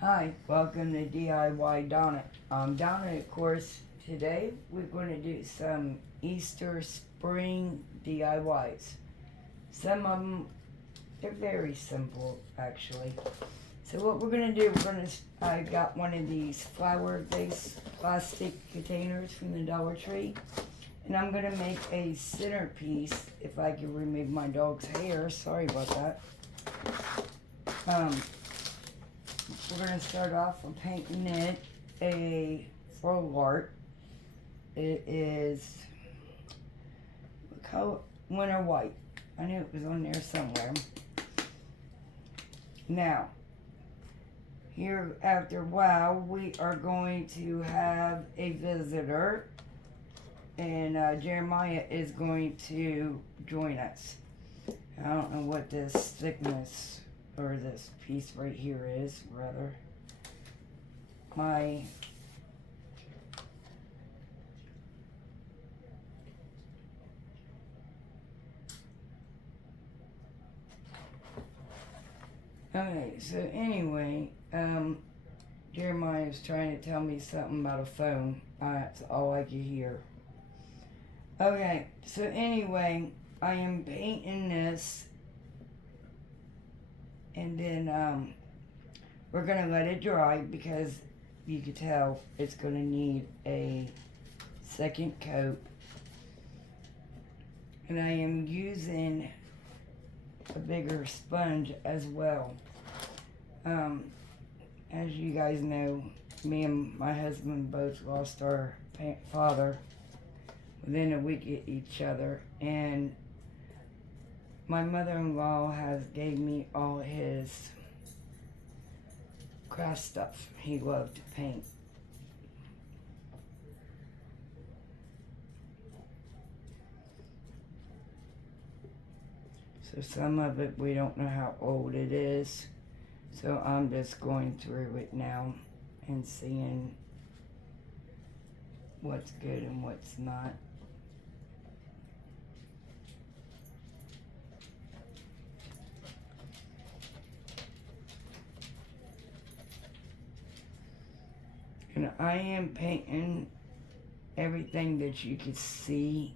Hi, welcome to DIY Donna. Donna, of course, today we're going to do some Easter spring DIYs. Some of them, they're very simple actually. So what we're going to do, I got one of these flower-based plastic containers from the Dollar Tree. And I'm going to make a centerpiece, if I can remove my dog's hair, sorry about that. We're going to start off with painting it a full art. It is color winter white. I knew it was on there somewhere. Now, here after a while, we are going to have a visitor, and Jeremiah is going to join us. I don't know what this thickness or this piece right here is, rather. Okay, so anyway, Jeremiah is trying to tell me something about a phone. That's all I could hear. Okay, so anyway, I am painting this, and then we're gonna let it dry because you can tell it's gonna need a second coat. And I am using a bigger sponge as well. As you guys know, me and my husband both lost our father within a week of each other, and my mother-in-law has gave me all his craft stuff he loved to paint. So some of it we don't know how old it is, so I'm just going through it now and seeing what's good and what's not. And I am painting everything that you can see.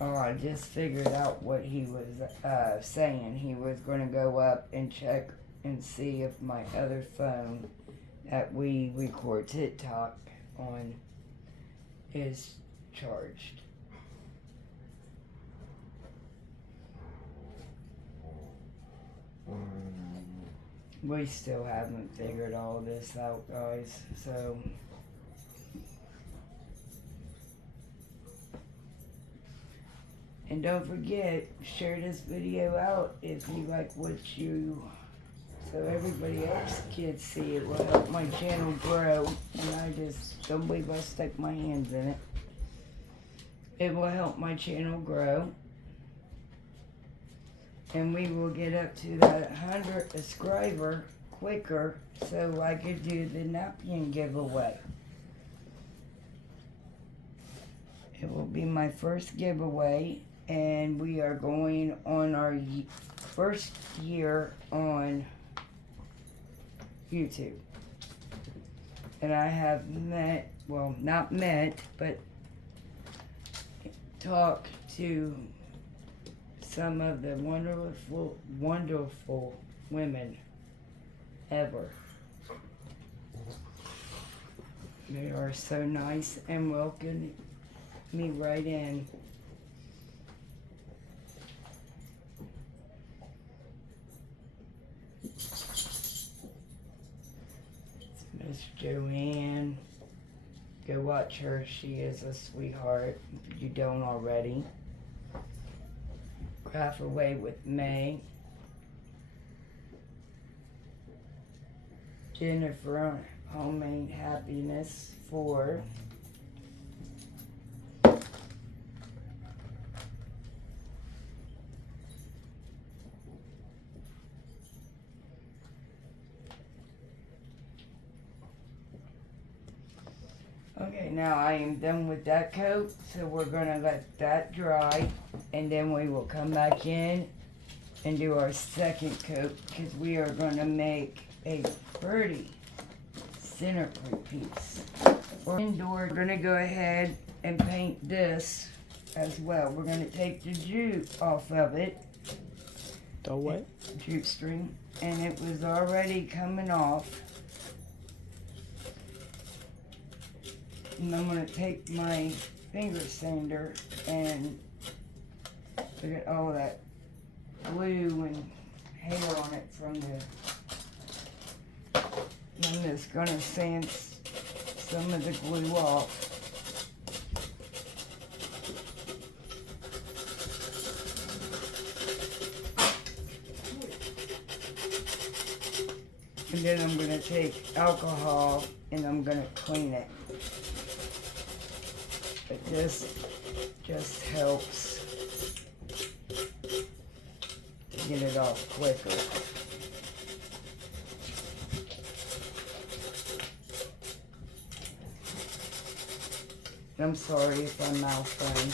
Oh, I just figured out what he was saying. He was going to go up and check and see if my other phone that we record TikTok on is charged. We still haven't figured all this out, guys, so... And don't forget, share this video out if you like what you... so everybody else can see. It will help my channel grow. And I just don't believe I stuck my hands in it. It will help my channel grow. And we will get up to that 100 subscriber quicker so I could do the napkin giveaway. It will be my first giveaway, and we are going on our first year on YouTube. And I have met, well, not met, but talked to some of the wonderful women ever. They are so nice and welcomed me right in. Miss Joanne. Go watch her. She is a sweetheart. If you don't already. Craft Away with May. Jennifer on Homemade Happiness for Okay, now I am done with that coat, so we're gonna let that dry, and then we will come back in and do our second coat, because we are gonna make a pretty centerpiece piece. We're indoor, we're gonna go ahead and paint this as well. We're gonna take the jute off of it. The what? Jute string, and it was already coming off. And I'm gonna take my finger sander and look at all that glue and hair on it from the. I'm just gonna sand some of the glue off. And then I'm gonna take alcohol and I'm gonna clean it. But this just helps to get it off quicker. I'm sorry if I'm mouthing.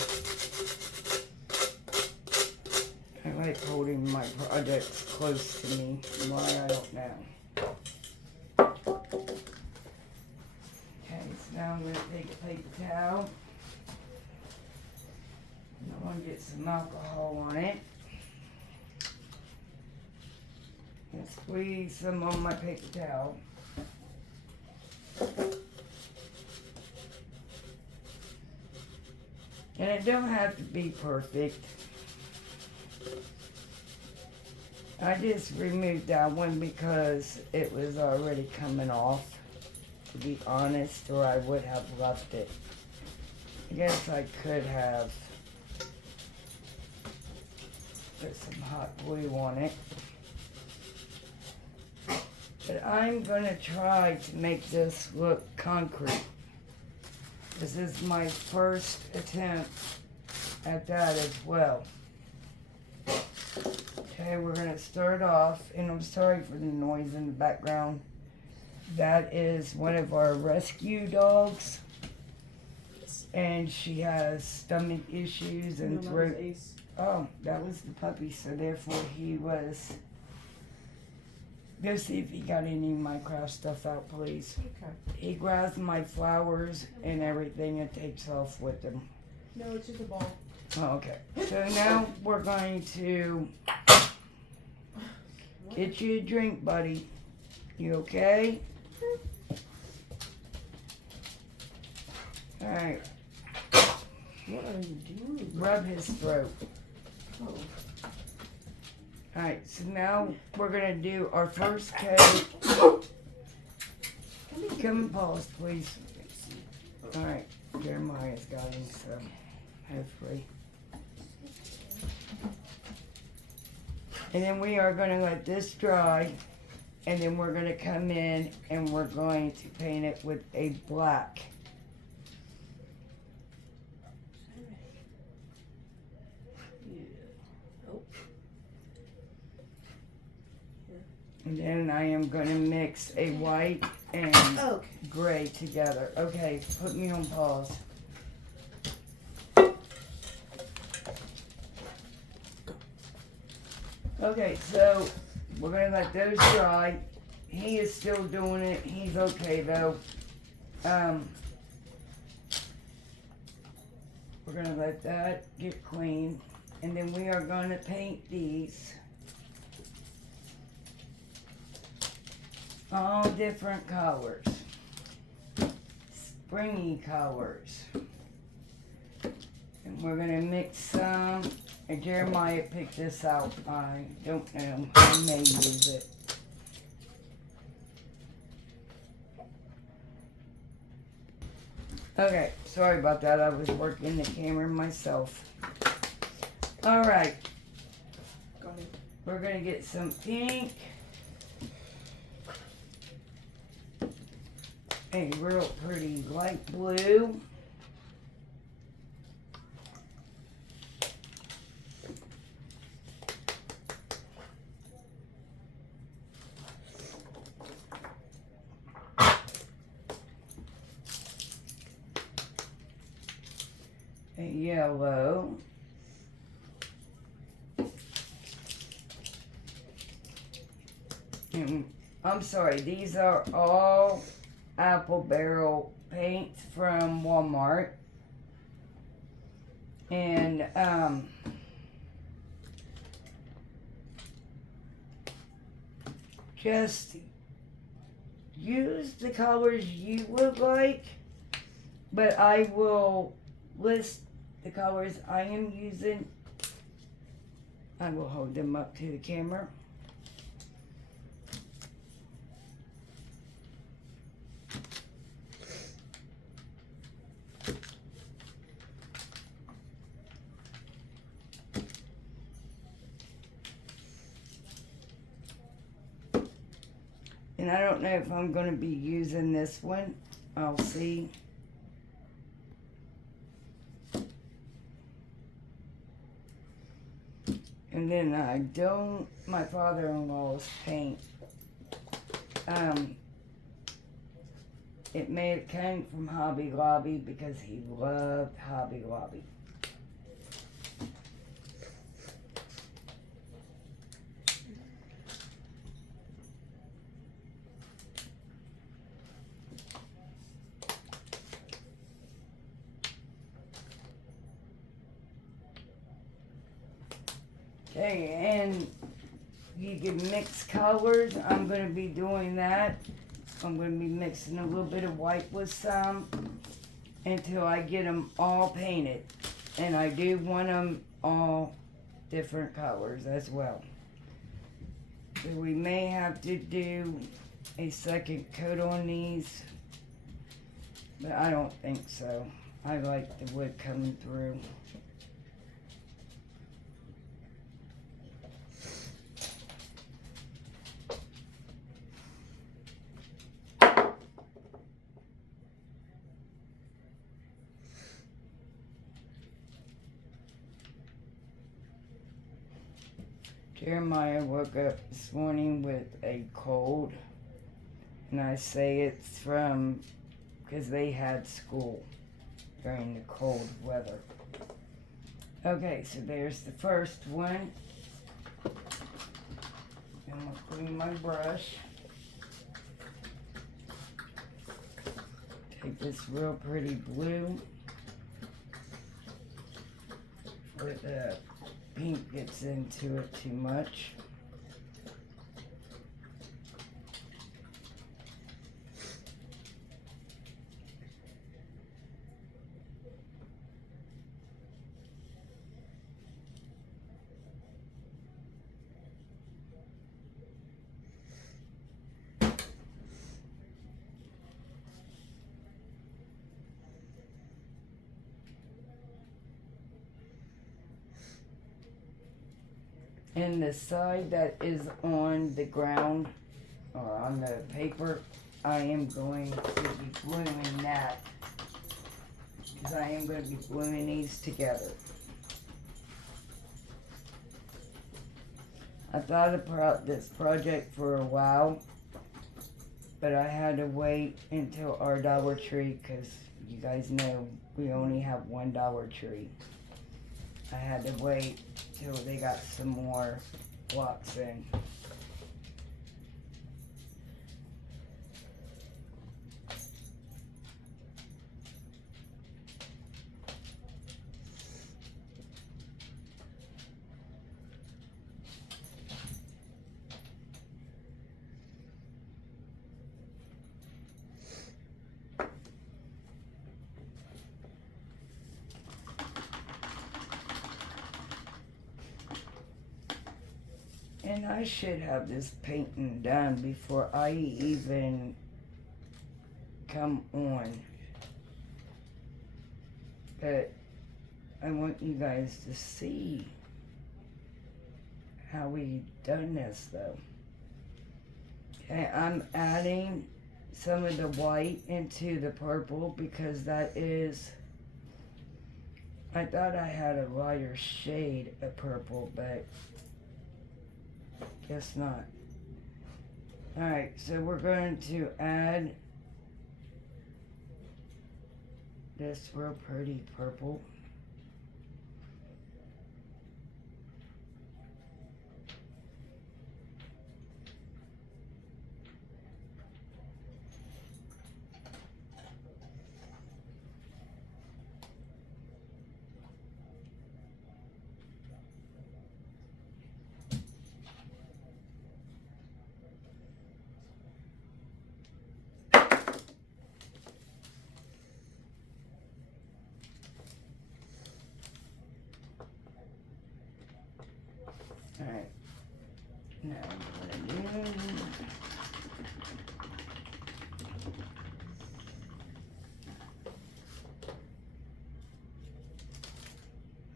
I like holding my projects close to me. Why, I don't know. Okay, so now I'm going to take a paper towel. And I want to get some alcohol on it. And squeeze some on my paper towel. And it don't have to be perfect. I just removed that one because it was already coming off, to be honest, or I would have left it. I guess I could have put some hot glue on it. But I'm gonna try to make this look concrete. This is my first attempt at that as well. Okay, we're gonna start off, and I'm sorry for the noise in the background. That is one of our rescue dogs, and she has stomach issues and throat. Oh, that was the puppy, so therefore he was. Go see if he got any of my craft stuff out, please. Okay. He grabs my flowers and everything and takes off with them. No, it's just a ball. Oh, okay. So now we're going to get you a drink, buddy. You okay? Alright. What are you doing? Rub his throat. Oh. Alright, so now we're gonna do our first coat. Come and pause, please. Alright, Jeremiah's got him, so hopefully. And then we are gonna let this dry, and then we're gonna come in and we're going to paint it with a black. And then I am going to mix a white and Okay. gray together. Okay, put me on pause. Okay, so we're going to let those dry. He is still doing it. He's okay though. We're going to let that get clean. And then we are going to paint these. All different colors, springy colors, and we're gonna mix some. And Jeremiah picked this out. I don't know. I may use it. Okay, sorry about that. I was working the camera myself. All right, Got it. we're gonna get some pink. a real pretty light blue. A yellow. And I'm sorry, these are all apple barrel paints from Walmart. And just use the colors you would like, but I will list the colors I am using. I will hold them up to the camera. And I don't know if I'm going to be using this one. I'll see. And then my father-in-law's paint. It came from Hobby Lobby because he loved Hobby Lobby. Okay, and you can mix colors. I'm going to be doing that. I'm going to be mixing a little bit of white with some until I get them all painted. And I do want them all different colors as well. So we may have to do a second coat on these, but I don't think so. I like the wood coming through. Jeremiah woke up this morning with a cold, and I say it's from because they had school during the cold weather. Okay, so there's the first one. I'm going to clean my brush. Take this real pretty blue where the pink gets into it too much. And the side that is on the ground or on the paper, I am going to be gluing that because I am going to be gluing these together. I thought about this project for a while, but I had to wait until our Dollar Tree, because you guys know we only have one Dollar Tree. I had to wait till they got some more blocks in. And I should have this painting done before I even come on. But I want you guys to see how we done this though. Okay, I'm adding some of the white into the purple because that is, I thought I had a lighter shade of purple, but guess not. Alright, so we're going to add this real pretty purple. Alright, now I'm gonna do,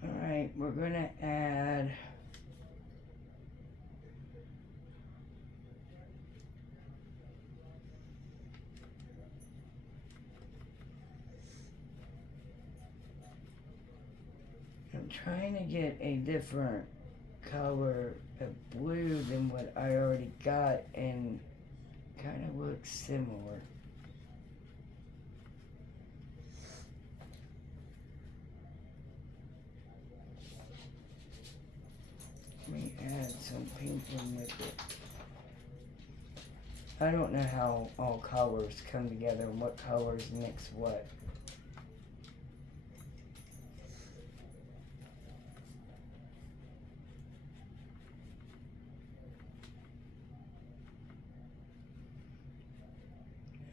alright, we're gonna add I'm trying to get a different color of blue than what I already got and kind of looks similar. Let me add some pink in with it. I don't know how all colors come together and what colors mix what.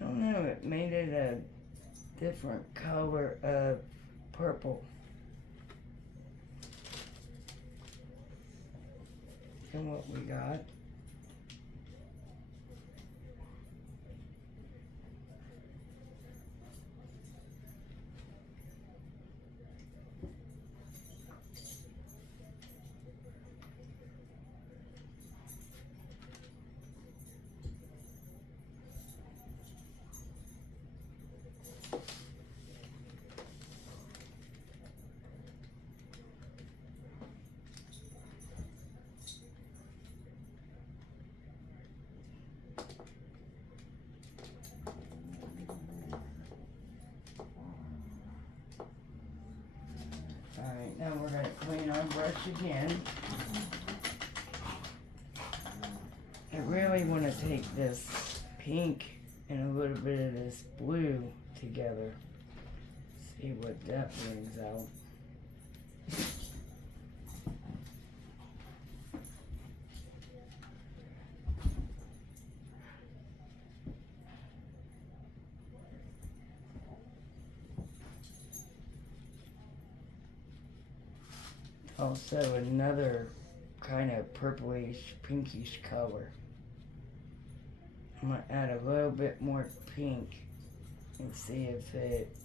I don't know, it made it a different color of purple than what we got. Alright, now we're going to clean our brush again. I really want to take this pink and a little bit of this blue together. See what that brings out. Also another kind of purplish, pinkish color. I'm going to add a little bit more pink and see if it...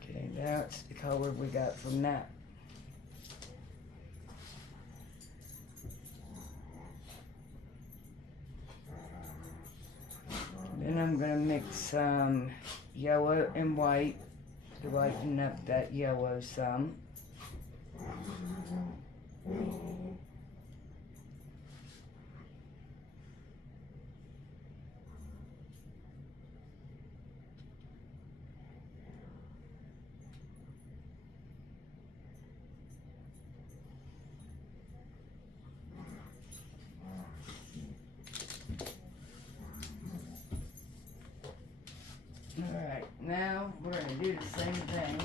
Okay, that's the color we got from that. Then I'm going to mix some yellow and white to lighten up that yellow some. Alright, now we're going to do the same thing.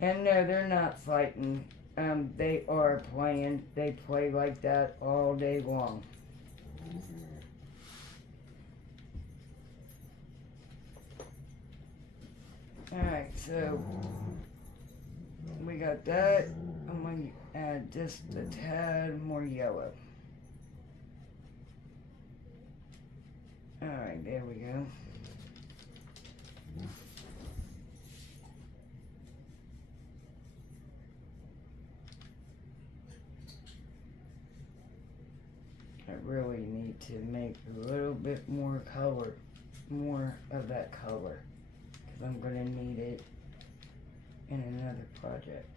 And no, they're not fighting. They are playing. They play like that all day long. Alright, so got that, I'm going to add just a tad more yellow. Alright, there we go. I really need to make a little bit more color, more of that color, because I'm going to need it in another project.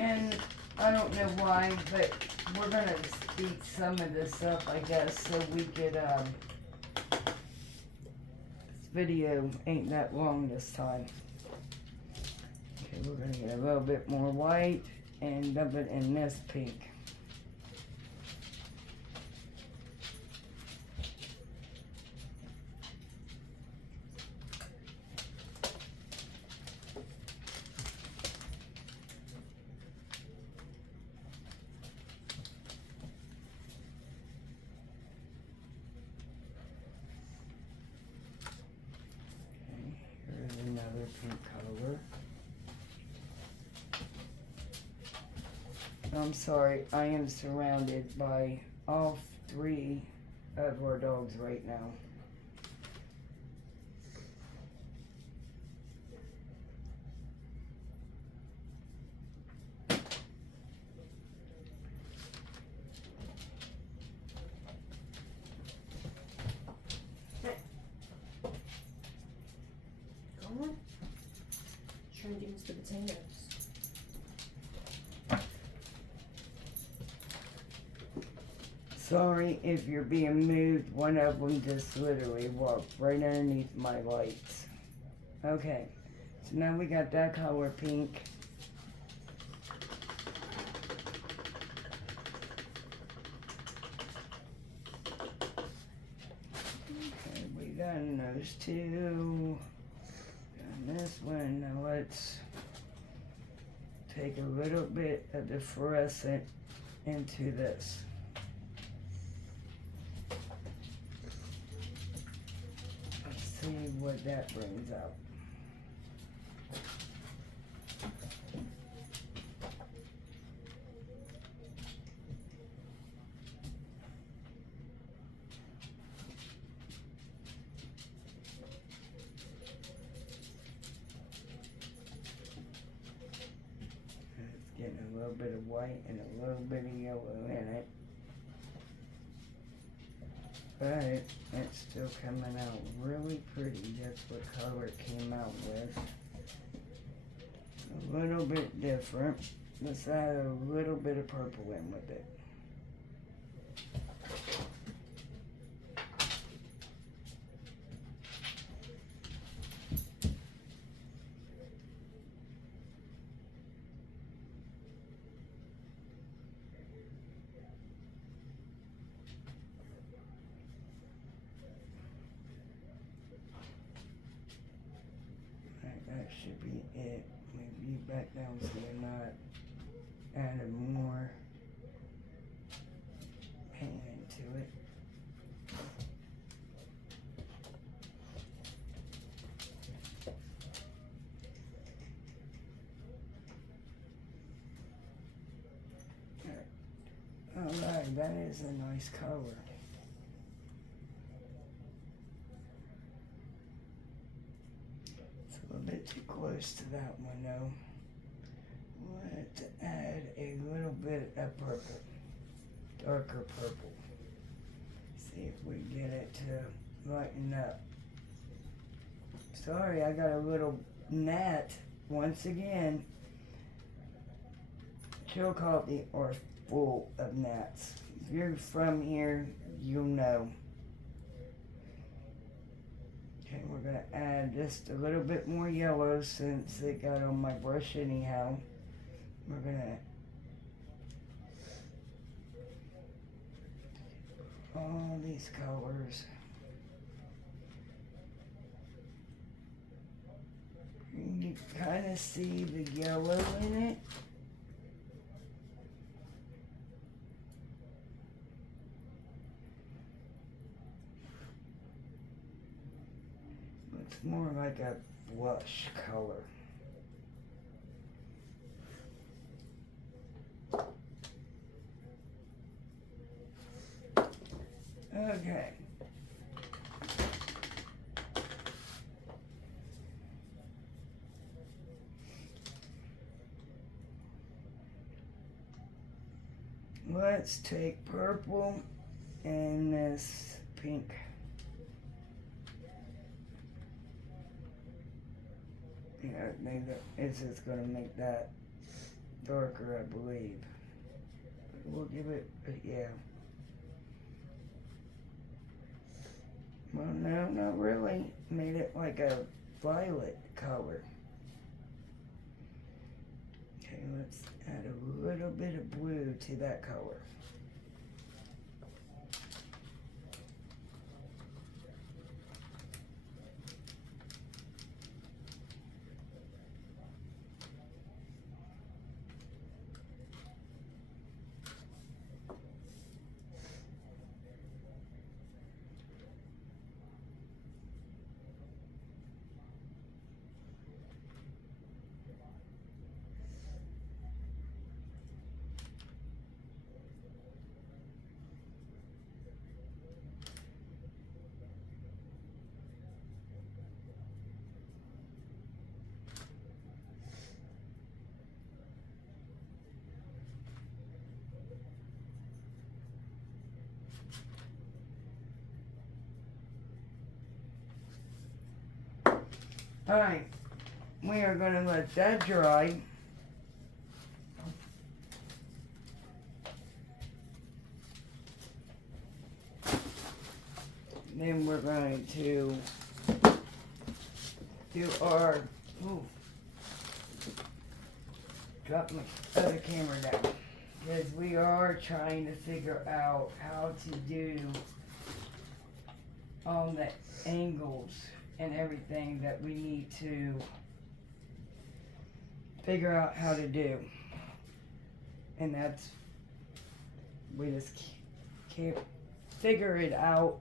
And I don't know why, but we're gonna speed some of this up, I guess, so we could, this video ain't that long this time. Okay, we're gonna get a little bit more white and dump it in this pink. Another pink color. I'm sorry, I am surrounded by all three of our dogs right now. Come on. Shrinking the potatoes. Sorry if you're being moved. One of them just literally walked right underneath my lights. Okay, so now we got that color pink. Okay, we done those two. Done this one. Now let's take a little bit of the fluorescent into this. See what that brings out. It's getting a little bit of white and a little bit of yellow in it. But it's still coming out really pretty. That's what color it came out with. A little bit different. Let's add a little bit of purple in with it. That should be it. Maybe you back down so you're not adding more paint into it. Alright, that is a nice color. A bit too close to that one though. Let's add a little bit of purple, darker purple. See if we get it to lighten up. Sorry, I got a little gnat once again. Chillicothe are full of gnats. If you're from here, you'll know. Okay, we're gonna add just a little bit more yellow since it got on my brush anyhow. We're gonna all these colors. You kind of see the yellow in it. Looks more like a blush color. Okay. Let's take purple and this pink. Yeah, I think that it's just gonna make that darker, I believe. We'll give it, yeah. Well, no, not really. Made it like a violet color. Okay, let's add a little bit of blue to that color. Alright, we are going to let that dry. Then we're going to do our, drop my other camera down. Because we are trying to figure out how to do all the angles and everything that we need to figure out how to do. And that's, we just can't figure it out.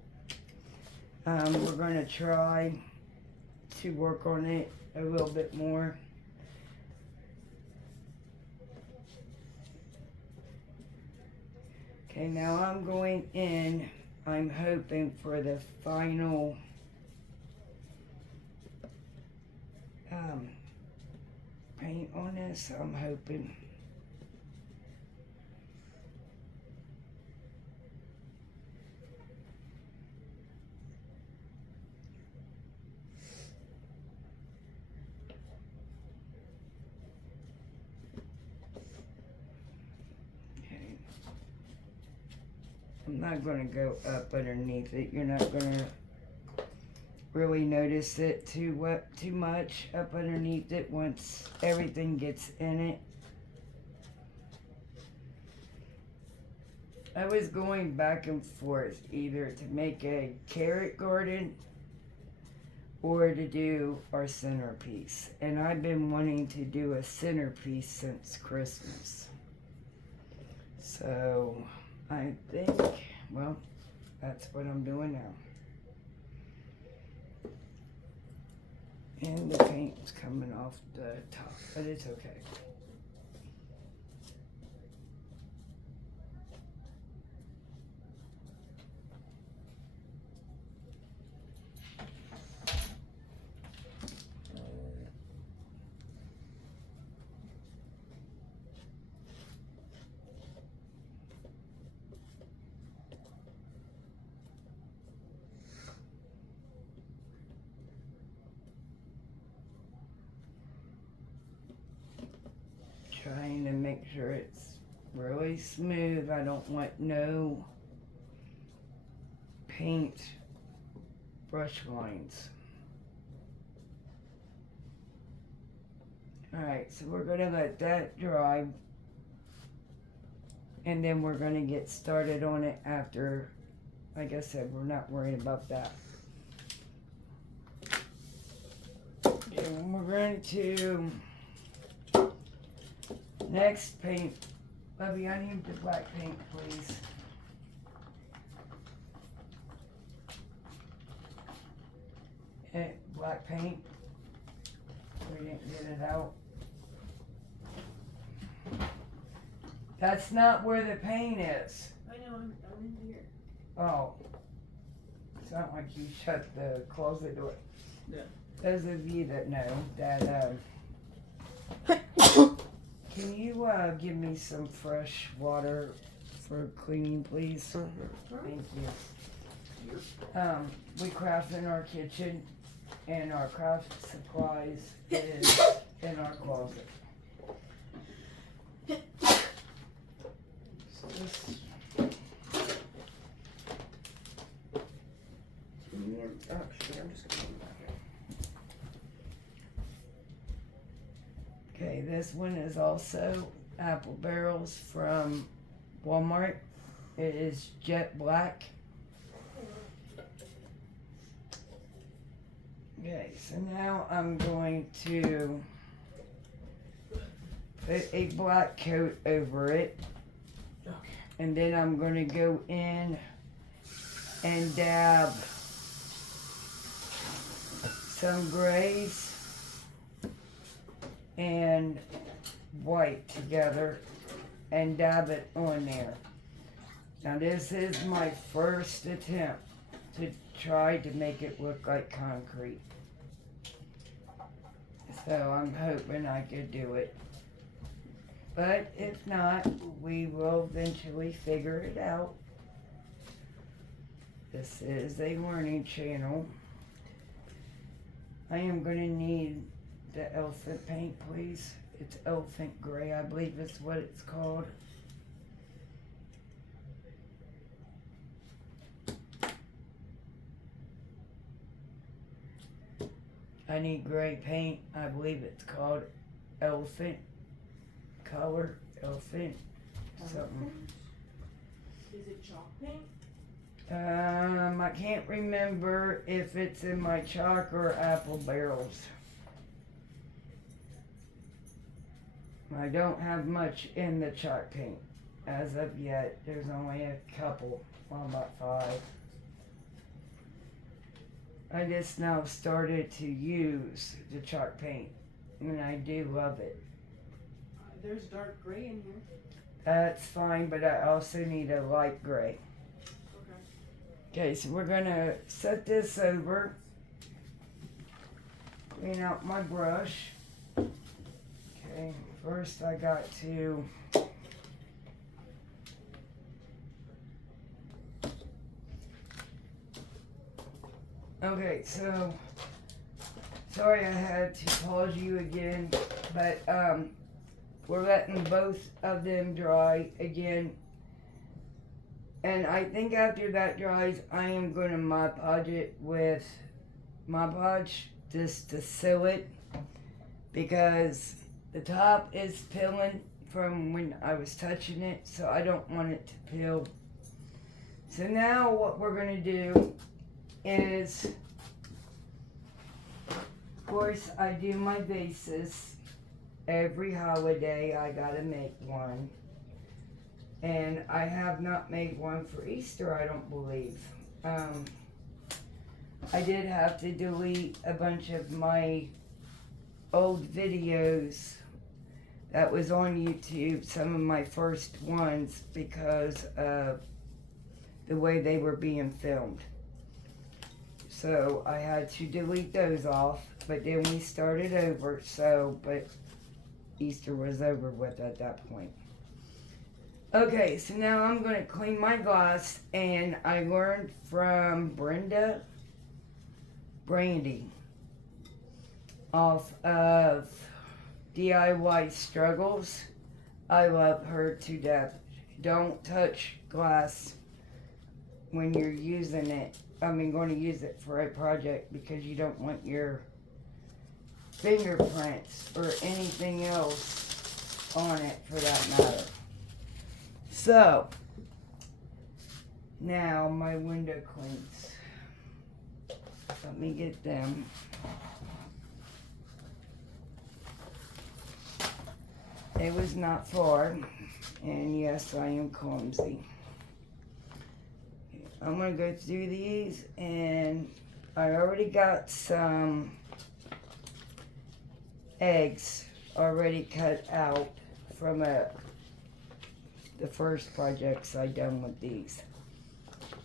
We're going to try to work on it a little bit more. Okay, now I'm going in, I'm hoping for the final paint on this, I'm hoping. Okay. I'm not going to go up underneath it. You're not going to really notice it too much up underneath it once everything gets in it. I was going back and forth either to make a carrot garden or to do our centerpiece, and I've been wanting to do a centerpiece since Christmas, so I think, well, that's what I'm doing now. And the paint's coming off the top, but it's okay. sure it's really smooth. I don't want no paint brush lines. Alright, so we're going to let that dry. And then we're going to get started on it after. Like I said, we're not worried about that. And we're going to next paint. Lovey, I need the black paint, please. Black paint. We didn't get it out. That's not where the paint is. I know, I'm in here. Oh. It's not like you shut the closet door. Yeah. Those of you that know that, can you, give me some fresh water for cleaning, please? Thank you. We craft in our kitchen, and our craft supplies is in our closet. So this, Actually, I'm just gonna put them back here. okay, this one is also apple barrels from Walmart. It is jet black. Okay, so now I'm going to put a black coat over it. Okay. And then I'm going to go in and dab some grays and white together and dab it on there. Now this is my first attempt to try to make it look like concrete. So I'm hoping I could do it. But if not, we will eventually figure it out. This is a learning channel. I am going to need the elephant paint, please. It's elephant gray, I believe is what it's called. I need gray paint. I believe it's called elephant color, elephant, something. Is it chalk paint? I can't remember if it's in my chalk or apple barrels. I don't have much in the chalk paint as of yet. There's only a couple, well, about 5. I just now started to use the chalk paint, and I do love it. There's dark gray in here. That's fine, but I also need a light gray. Okay. Okay, so we're gonna set this over. Clean out my brush. Okay, first I got to okay, so sorry I had to pause you again, but we're letting both of them dry again. And I think after that dries, I am going to Mod Podge it with Mod Podge just to seal it, because the top is peeling from when I was touching it, so I don't want it to peel. So now what we're going to do is, of course, I do my vases. Every holiday I gotta make one. And I have not made one for Easter, I don't believe. I did have to delete a bunch of my old videos that was on YouTube, some of my first ones, because of the way they were being filmed. So I had to delete those off, but then we started over, but Easter was over with at that point. Okay, so now I'm going to clean my glass, and I learned from Brenda Brandy off of DIY Struggles I love her to death. Don't touch glass when you're using it. Going to use it for a project because you don't want your fingerprints or anything else on it for that matter. So, now my window cleans. Let me get them. It was not far, and yes, I am clumsy. I'm gonna go through these, and I already got some eggs already cut out from the first projects I done with these.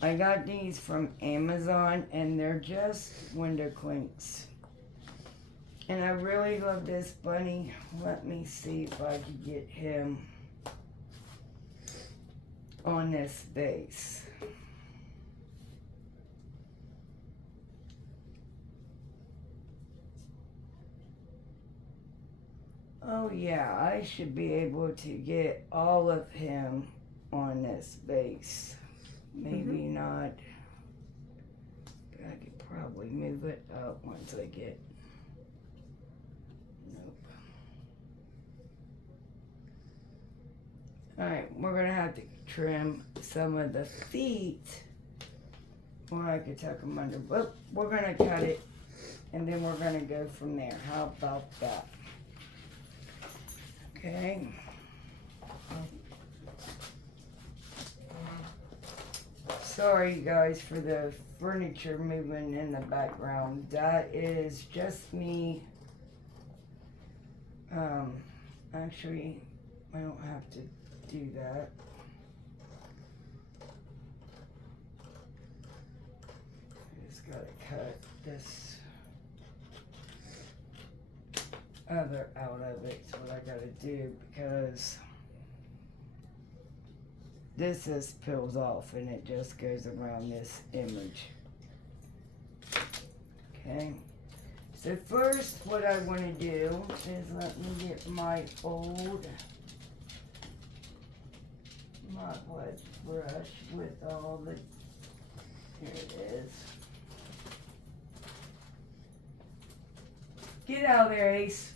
I got these from Amazon, and they're just window clinks. And I really love this bunny. Let me see if I can get him on this base. Oh yeah, I should be able to get all of him on this base. Maybe not. I could probably move it up once I get. Nope. Alright, we're gonna have to trim some of the feet. Or I could tuck them under. But we're gonna cut it and then we're gonna go from there. How about that? Okay. Sorry guys for the furniture moving in the background. That is just me. Actually, I don't have to do that. I just gotta cut this other out of it. That's what I gotta do because this just peels off and it just goes around this image. Okay. So first what I want to do is let me get my old Mod Podge brush with all the, here it is. Get out of there, Ace.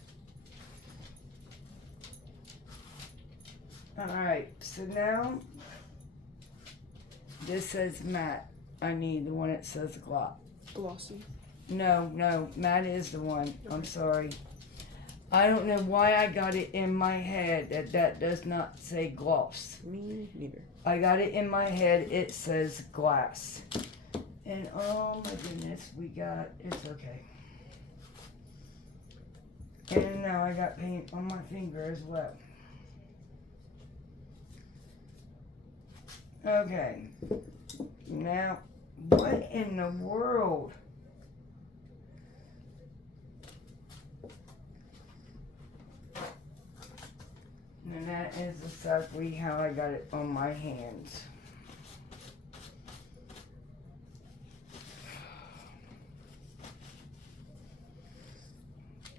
Alright, so now this says matte. I need the one that says Glossy. No, matte is the one. I'm sorry. I don't know why I got it in my head that that does not say gloss. Me neither. I got it in my head, it says glass. And oh my goodness, it's okay. And now I got paint on my finger as well. Okay. Now, what in the world? And that is exactly how I got it on my hands.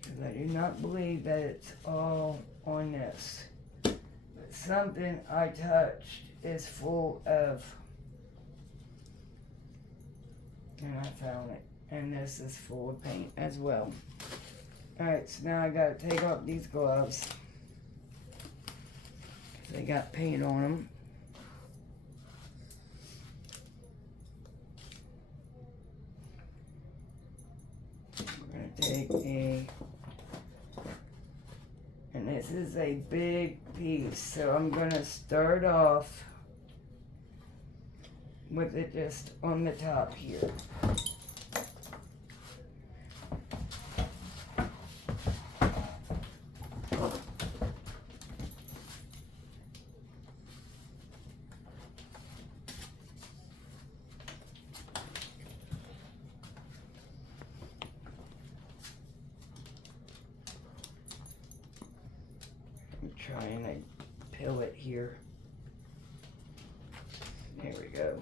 Because I do not believe that it's all on this. But something I touched is full of, and I found it. And this is full of paint as well. Alright, so now I gotta take off these gloves. They got paint on them. We're gonna take and this is a big piece, so I'm gonna start off with it just on the top here. I'm trying to peel it here. There we go.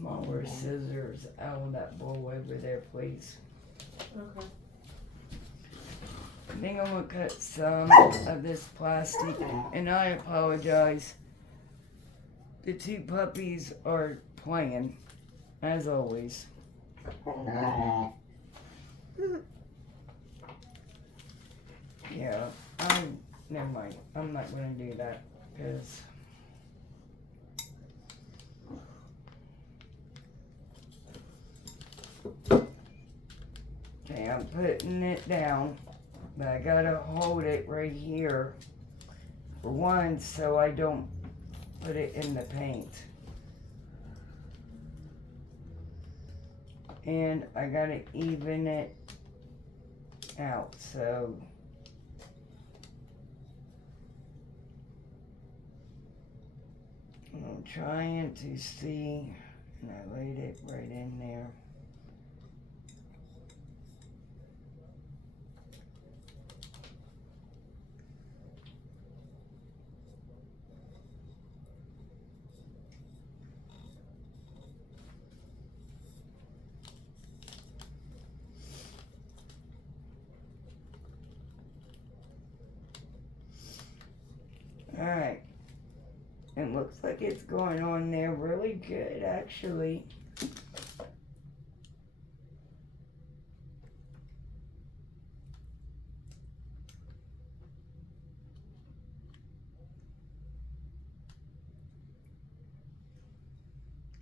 smaller scissors out of that bowl over there, please. Okay. I think I'm gonna cut some of this plastic, and I apologize. The two puppies are playing, as always. Yeah, never mind. I'm not gonna do that, because okay, I'm putting it down, but I gotta hold it right here for one, so I don't put it in the paint. And I gotta even it out, so I'm trying to see, and I laid it right in there. Alright, it looks like it's going on there really good, actually.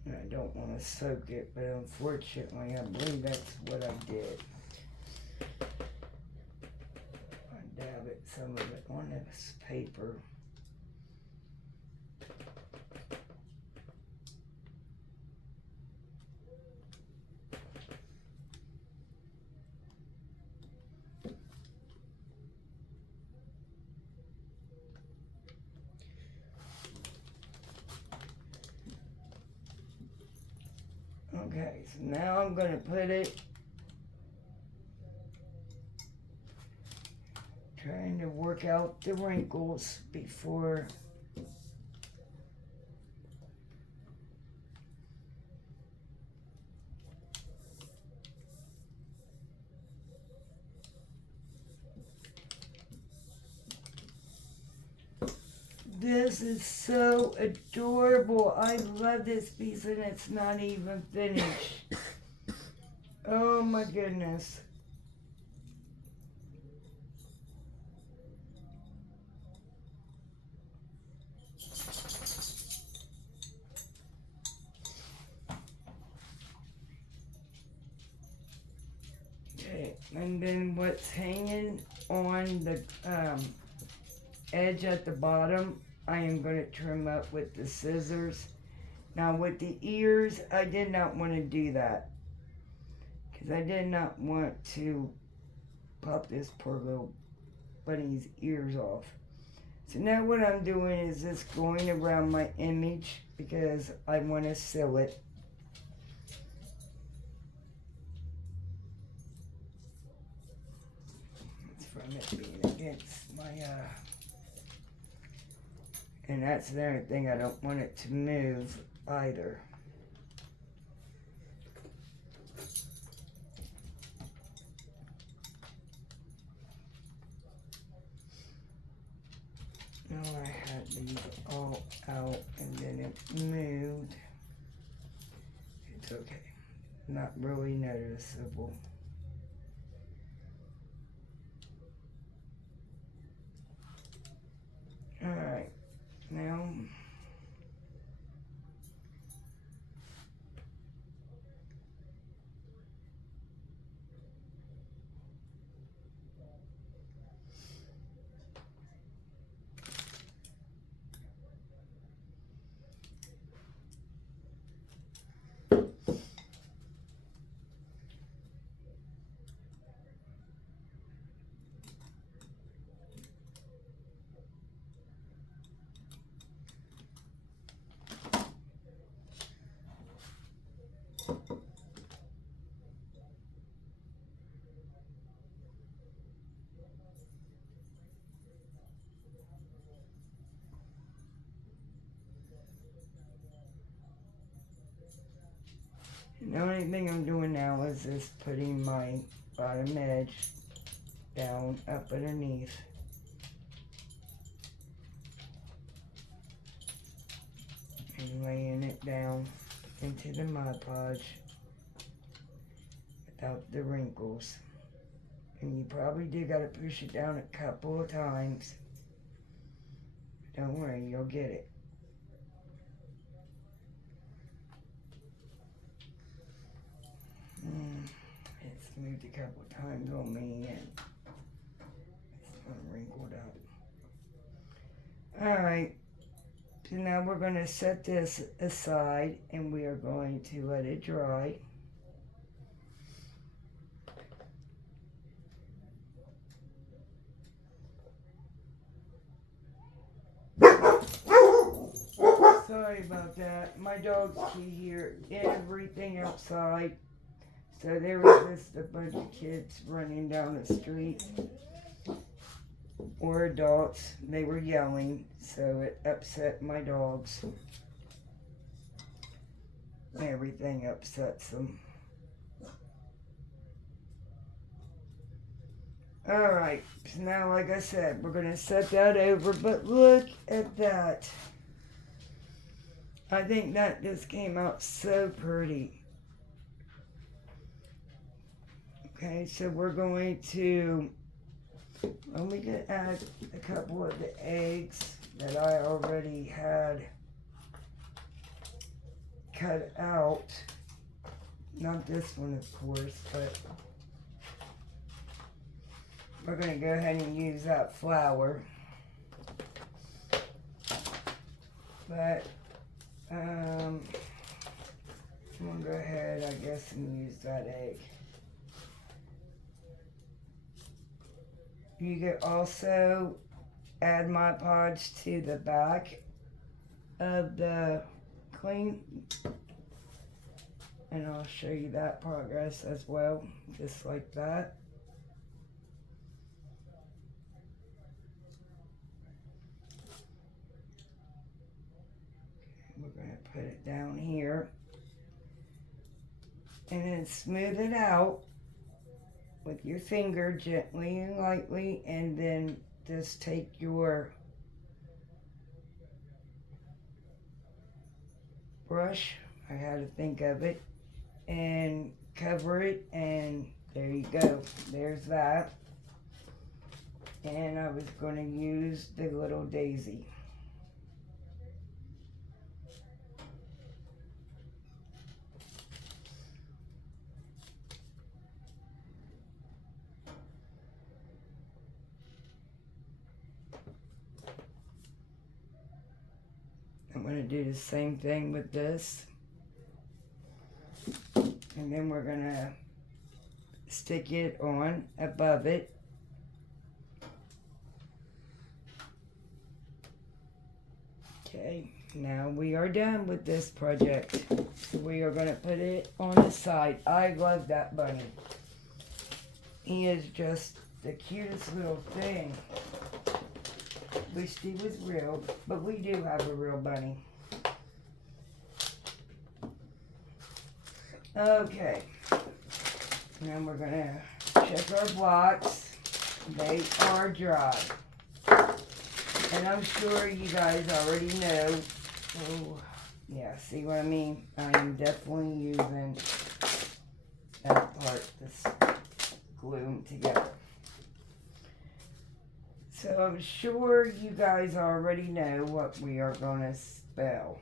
I don't want to soak it, but unfortunately I believe that's what I did. I dab it, some of it on this paper. Okay, so now I'm going to put it, trying to work out the wrinkles before this is so adorable. I love this piece and it's not even finished. Oh my goodness. Okay, and then what's hanging on the edge at the bottom, I am going to trim up with the scissors. Now with the ears, I did not want to do that, because I did not want to pop this poor little bunny's ears off. So now what I'm doing is just going around my image, because I want to seal it. It's from it being against my, and that's the other thing, I don't want it to move either. Now I had these all out and then it moved. It's okay. Not really noticeable. Alright, now The only thing I'm doing now is just putting my bottom edge down up underneath. And laying it down into the Mod Podge without the wrinkles. And you probably do gotta push it down a couple of times. Don't worry, you'll get it. It's moved a couple of times on me and it's wrinkled up. Alright, so now we're going to set this aside and we are going to let it dry. Sorry about that. My dogs can hear everything outside. So there was just a bunch of kids running down the street, or adults. They were yelling, so it upset my dogs. Everything upsets them. Alright, so now like I said, we're going to set that over, but look at that. I think that just came out so pretty. Okay, so we're going to, we can add a couple of the eggs that I already had cut out. Not this one, of course, but we're going to go ahead and use that flour. But, I'm going to go ahead, I guess, and use that egg. You could also add Mod Podge to the back of the clean, and I'll show you that progress as well, just like that. We're going to put it down here and then smooth it out with your finger gently and lightly, and then just take your brush, I had to think of it, and cover it, and there you go. There's that. And I was going to use the little daisy. I'm going to do the same thing with this. And then we're going to stick it on above it. Okay, now we are done with this project. So we are going to put it on the side. I love that bunny. He is just the cutest little thing. Wished he was real, but we do have a real bunny. Okay, now we're gonna check our blocks. They are dry, and I'm sure you guys already know. Oh, yeah, see what I mean? I am definitely using that part to glue them together. So I'm sure you guys already know what we are going to spell.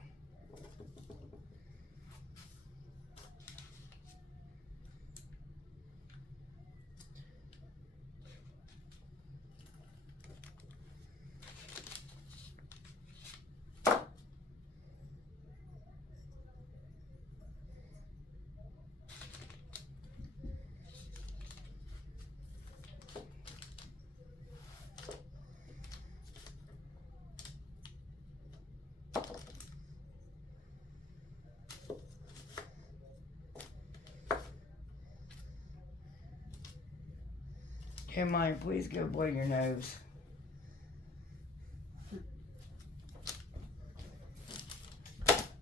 Caroline, please go blow your nose.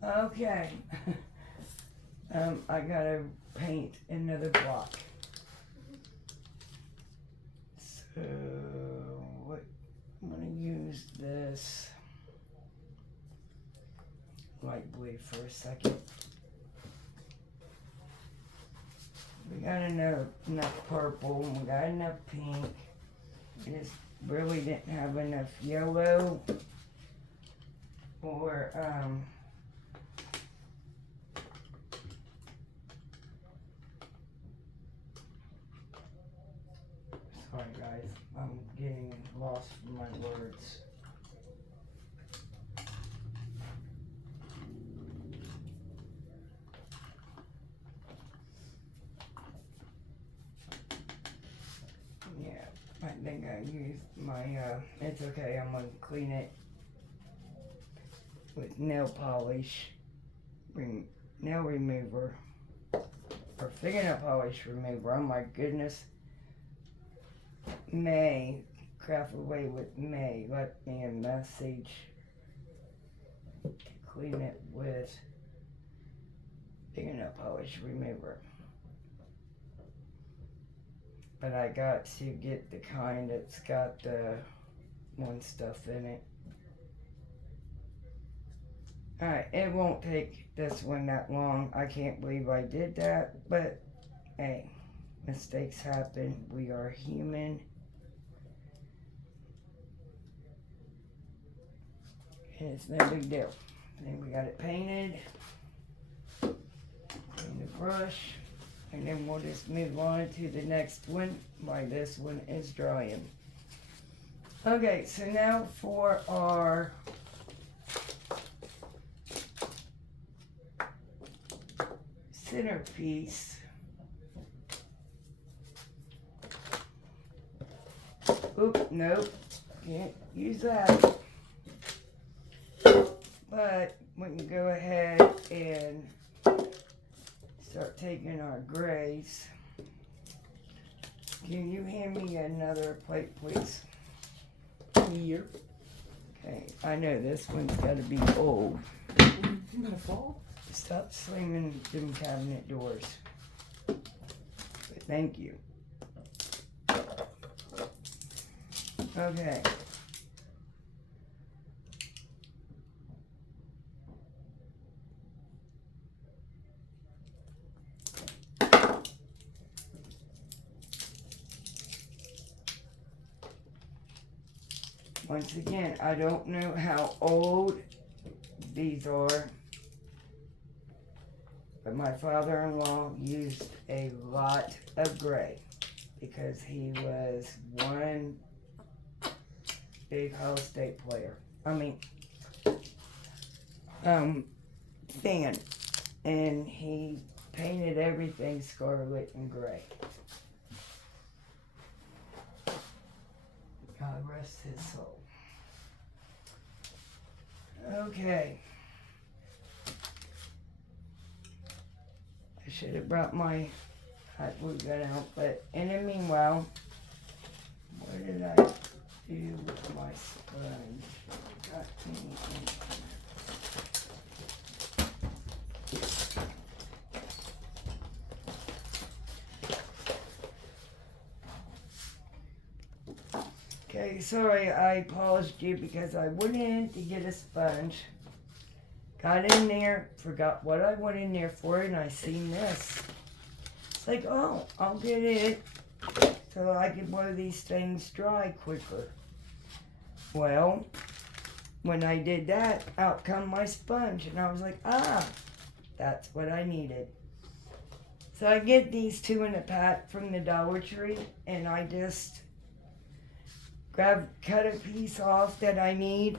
Okay. I gotta paint another block. So, what, I'm gonna use this light blue for a second. We got enough purple, and we got enough pink. We just really didn't have enough yellow or sorry guys, I'm getting lost in my words. Yeah, I think I used my, it's okay, I'm gonna clean it with nail polish, nail remover, or fingernail polish remover. Oh my goodness. May, Craft Away with May, left me a message to clean it with fingernail polish remover. But I got to get the kind that's got the one stuff in it. Alright, it won't take this one that long. I can't believe I did that, but hey, mistakes happen. We are human. And it's no big deal. Then we got it painted. Clean the brush. And then we'll just move on to the next one while this one is drying. Okay, so now for our centerpiece. Oop, nope, can't use that. But we can go ahead and start taking our grays. Can you hand me another plate, please? Here. Okay, I know this one's got to be old. You gotta fall. Stop slamming them cabinet doors. But thank you. Okay. Once again, I don't know how old these are, but my father-in-law used a lot of gray because he was one big Ohio State player. Fan. And he painted everything scarlet and gray. God rest his soul. Okay. I should have brought my hot glue gun out, but in the meanwhile, what did I do with my sponge? Got me Okay, sorry I paused you because I went in to get a sponge. Got in there, forgot what I went in there for, and I seen this. It's like, oh, I'll get it so I can blow these things dry quicker. Well, when I did that, out come my sponge, and I was like, ah, that's what I needed. So I get these two in a pack from the Dollar Tree, and I just cut a piece off that I need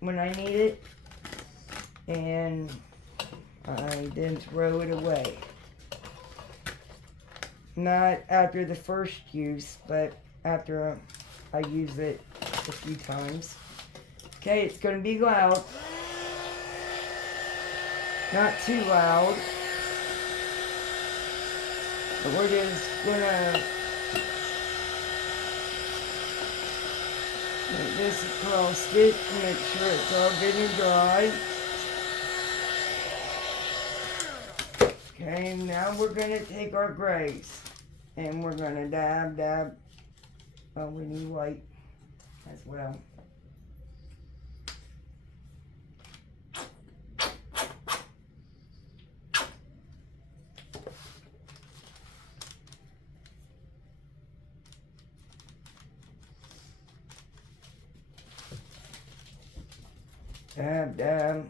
when I need it, and I then throw it away. Not after the first use, but after I use it a few times. Okay, it's going to be loud. Not too loud. But we're just going to make this across it and make sure it's all good and dry. Okay, now we're gonna take our grays and we're gonna dab. Oh, we need white as well. Dab.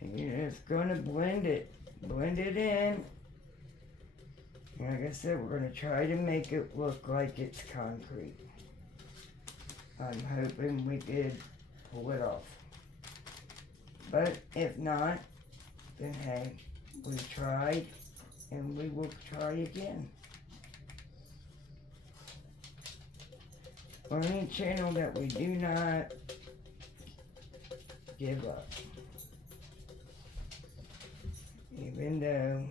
And you're just gonna blend it in. Like I said, we're gonna try to make it look like it's concrete. I'm hoping we could pull it off. But if not, then hey, we tried and we will try again. We're on a channel that we do not give up. Even though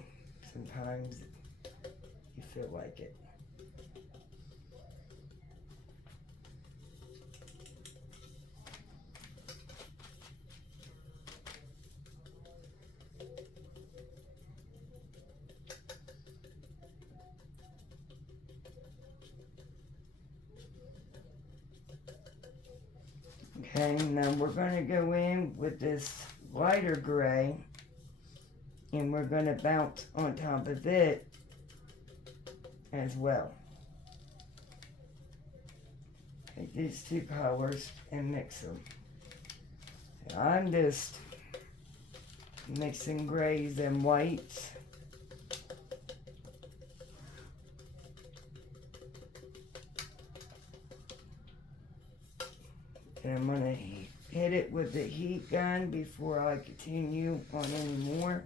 sometimes you feel like it. Okay, now we're going to go in with this lighter gray and we're going to bounce on top of it as well. Take these two colors and mix them. And I'm just mixing grays and whites. And I'm going to hit it with the heat gun before I continue on any more.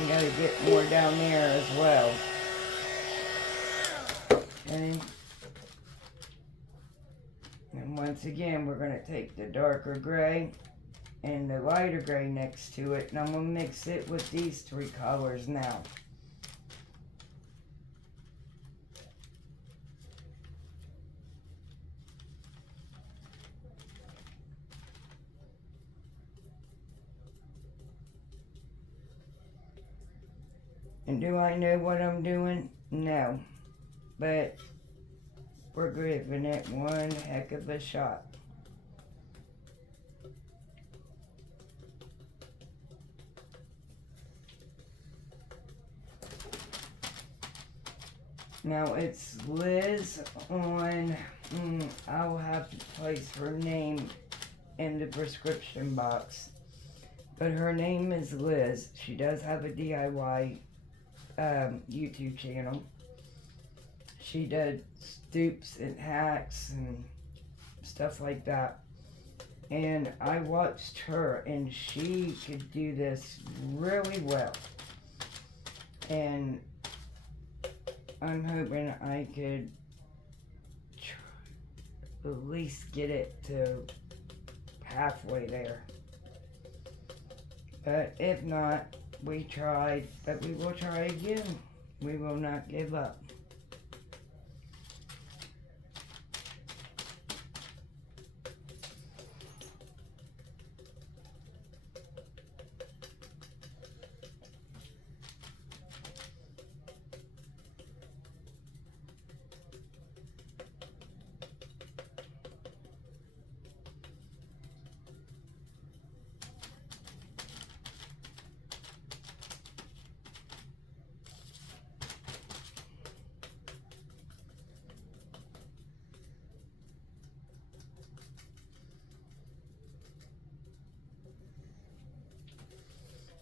You gotta get more down there as well. Okay. And once again, we're gonna take the darker gray and the lighter gray next to it, and I'm gonna mix it with these three colors now. And do I know what I'm doing? No. But we're giving it one heck of a shot. Now it's Liz on, I will have to place her name in the description box. But her name is Liz. She does have a DIY YouTube channel. She does dupes and hacks and stuff like that. And I watched her and she could do this really well. And I'm hoping I could at least get it to halfway there. But if not, we tried, but we will try again. We will not give up.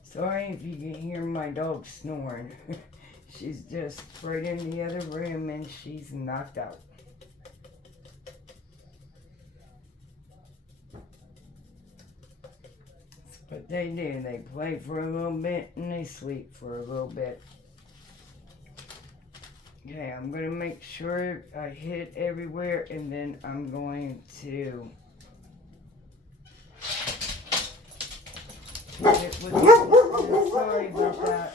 Sorry if you can hear my dog snoring. she's just right in the other room and she's knocked out. That's what they do. They play for a little bit and they sleep for a little bit. Okay, I'm going to make sure I hit everywhere and then I'm going to hit with sorry about that.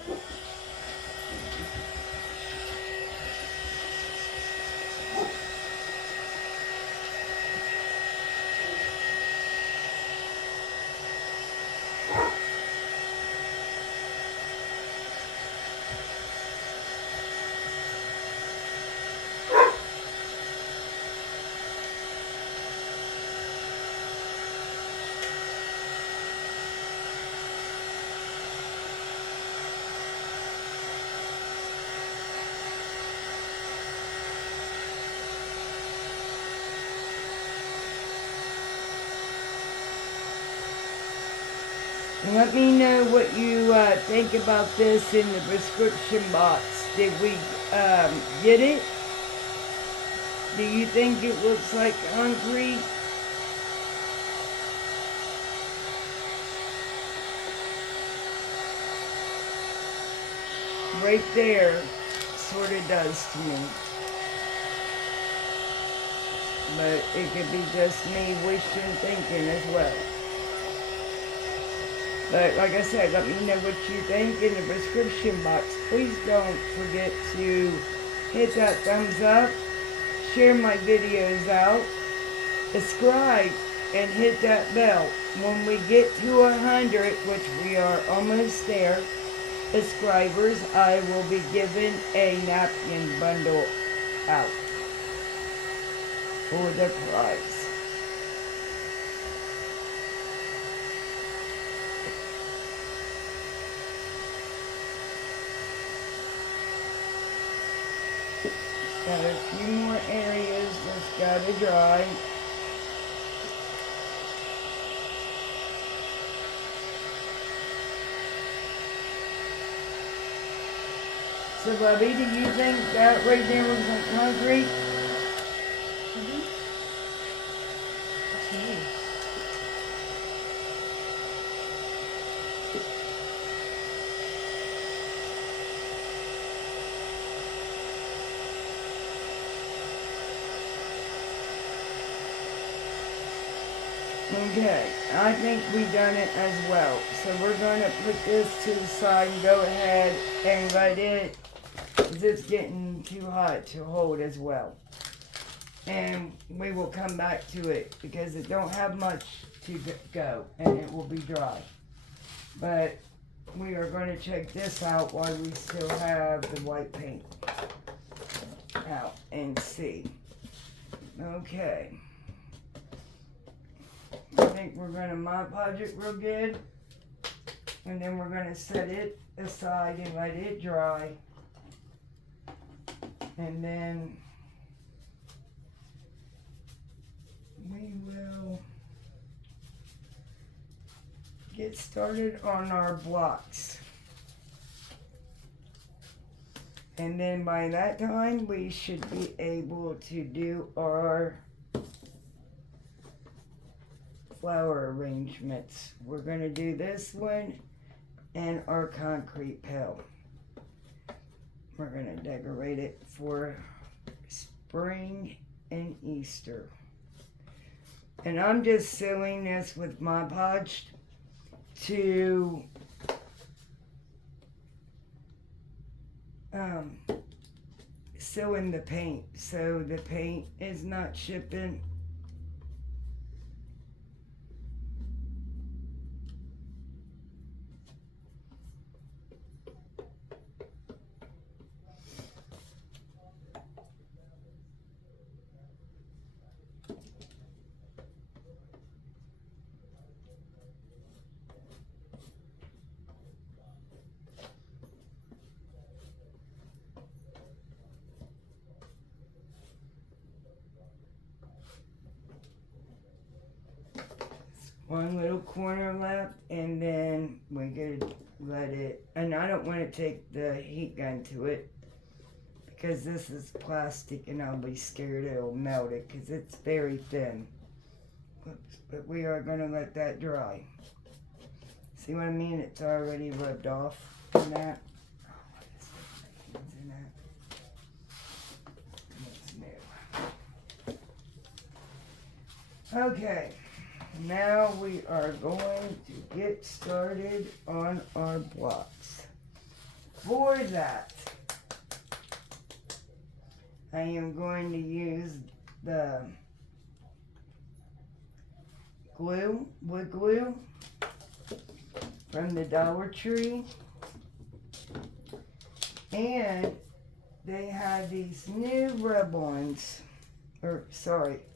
Let me know what you think about this in the description box. Did we get it? Do you think it looks like concrete? Right there sort of does to me. But it could be just me wishing thinking as well. But like I said, let me know what you think in the description box. Please don't forget to hit that thumbs up, share my videos out, subscribe, and hit that bell. When we get to 100, which we are almost there, subscribers, I will be giving a napkin bundle out for the prize. Got a few more areas that's gotta dry. So, Bubby, do you think that right there was like concrete? Okay. Okay, I think we done it as well. So we're going to put this to the side and go ahead and let it, because it's getting too hot to hold as well. And we will come back to it because it don't have much to go and it will be dry. But we are going to check this out while we still have the white paint out and see. Okay. I think we're going to Mod Podge it real good, and then we're going to set it aside and let it dry, and then we will get started on our blocks. And then by that time we should be able to do our flower arrangements. We're going to do this one and our concrete pail. We're going to decorate it for spring and Easter. And I'm just sealing this with Mod Podge to seal in the paint so the paint is not shipping. One little corner left, and then we could let it, and I don't want to take the heat gun to it, because this is plastic and I'll be scared it'll melt it because it's very thin. Whoops, but we are going to let that dry. See what I mean? It's already rubbed off in that. Oh, what is that? What's in that? What's new? Okay, now we are going to get started on our blocks. For that, I am going to use the wood glue from the Dollar Tree. And they have these new rub-ons,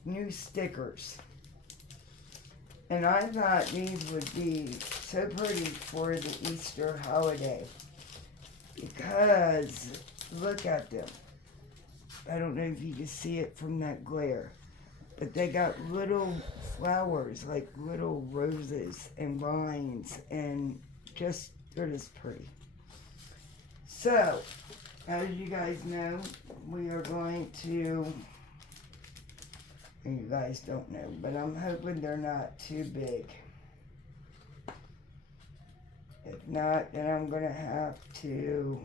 new stickers. And I thought these would be so pretty for the Easter holiday. Because, look at them. I don't know if you can see it from that glare. But they got little flowers, like little roses and vines, and they're just pretty. So, as you guys know, we are going to, and you guys don't know, but I'm hoping they're not too big. If not, then I'm going to have to,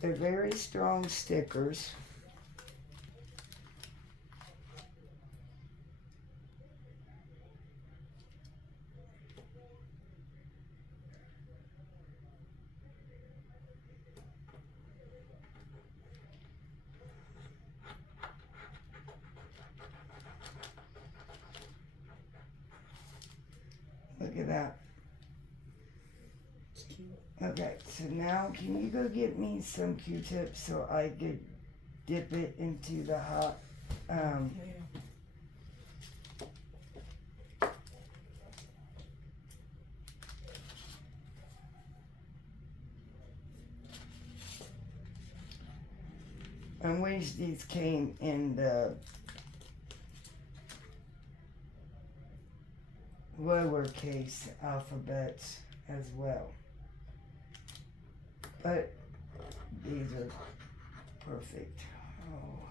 they're very strong stickers. Look at that. It's cute. Okay, so now can you go get me some Q-tips so I could dip it into the hot, Yeah. I wish these came in the lowercase alphabets as well. But these are perfect. Oh.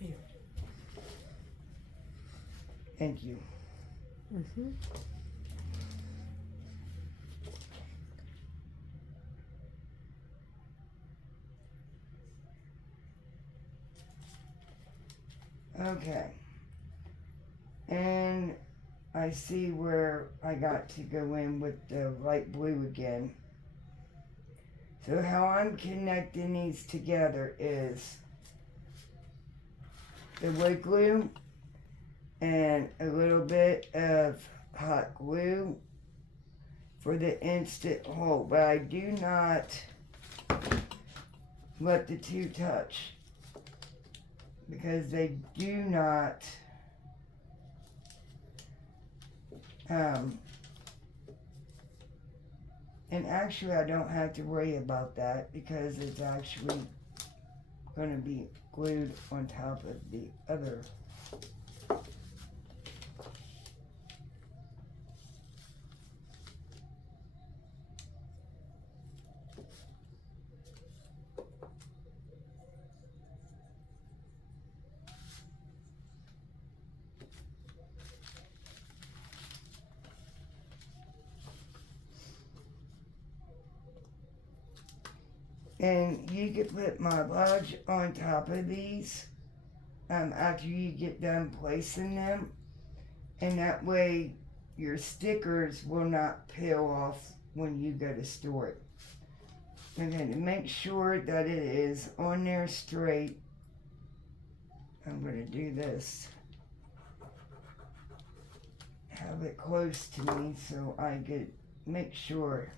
Here. Thank you. Mm-hmm. Okay. And I see where I got to go in with the light blue again. So how I'm connecting these together is the wood glue and a little bit of hot glue for the instant hold. But I do not let the two touch because they do not and actually I don't have to worry about that because it's actually going to be glued on top of the other. And you can put Mod Podge on top of these after you get done placing them. And that way your stickers will not peel off when you go to store it. Okay, to make sure that it is on there straight, I'm going to do this. Have it close to me so I could make sure.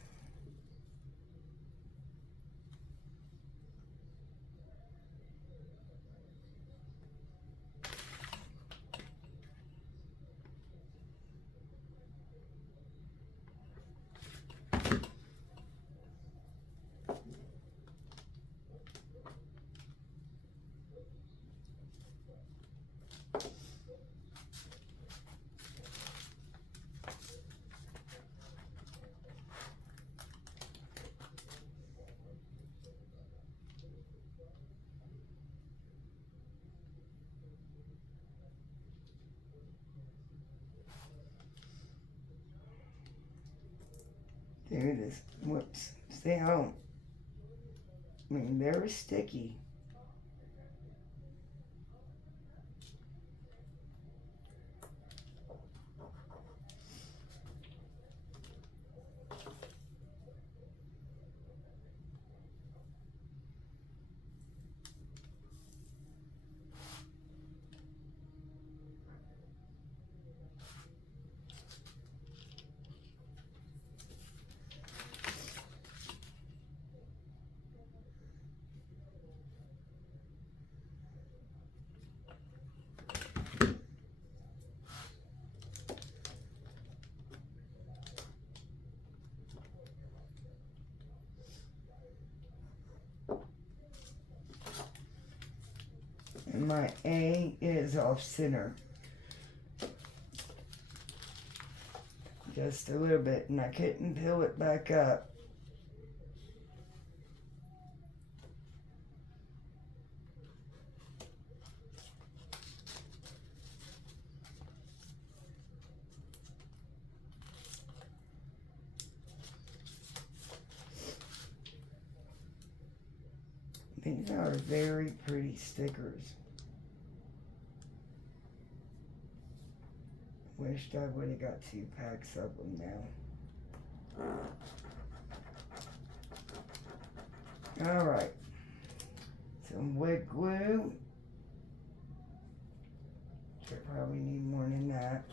do this. Whoops. Stay home. I mean, they're sticky. And my A is off center. Just a little bit, and I couldn't peel it back up. These are very pretty stickers. Wished I would have got 2 packs of them now. Alright. Some wood glue. Should probably need more than that.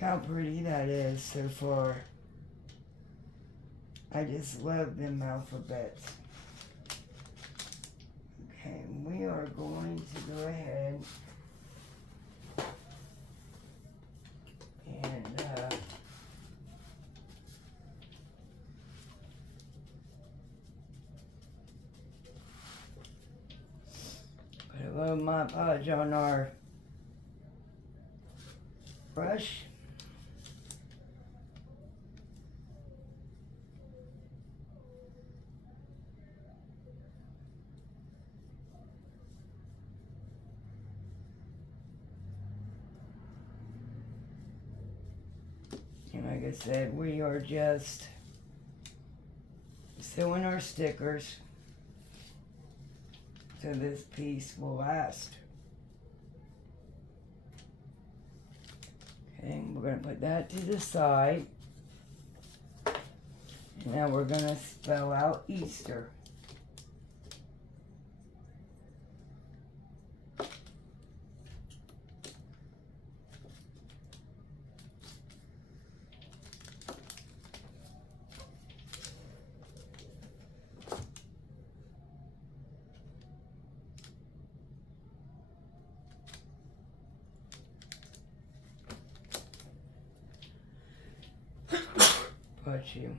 How pretty that is so far. I just love them alphabets. Okay, we are going to go ahead and put a little Mod Podge on our brush. And like I said, we are just sewing our stickers so this piece will last. Okay, we're going to put that to the side. And now we're going to spell out Easter. But you.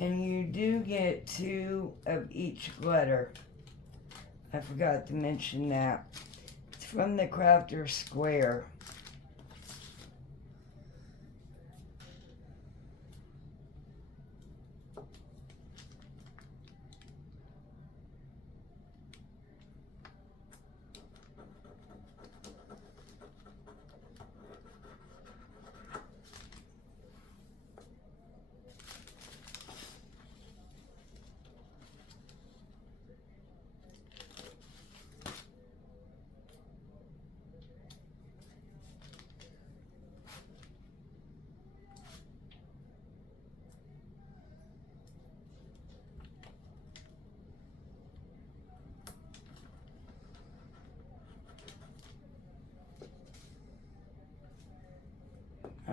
And you do get 2 of each letter. I forgot to mention that. It's from the Crafter Square.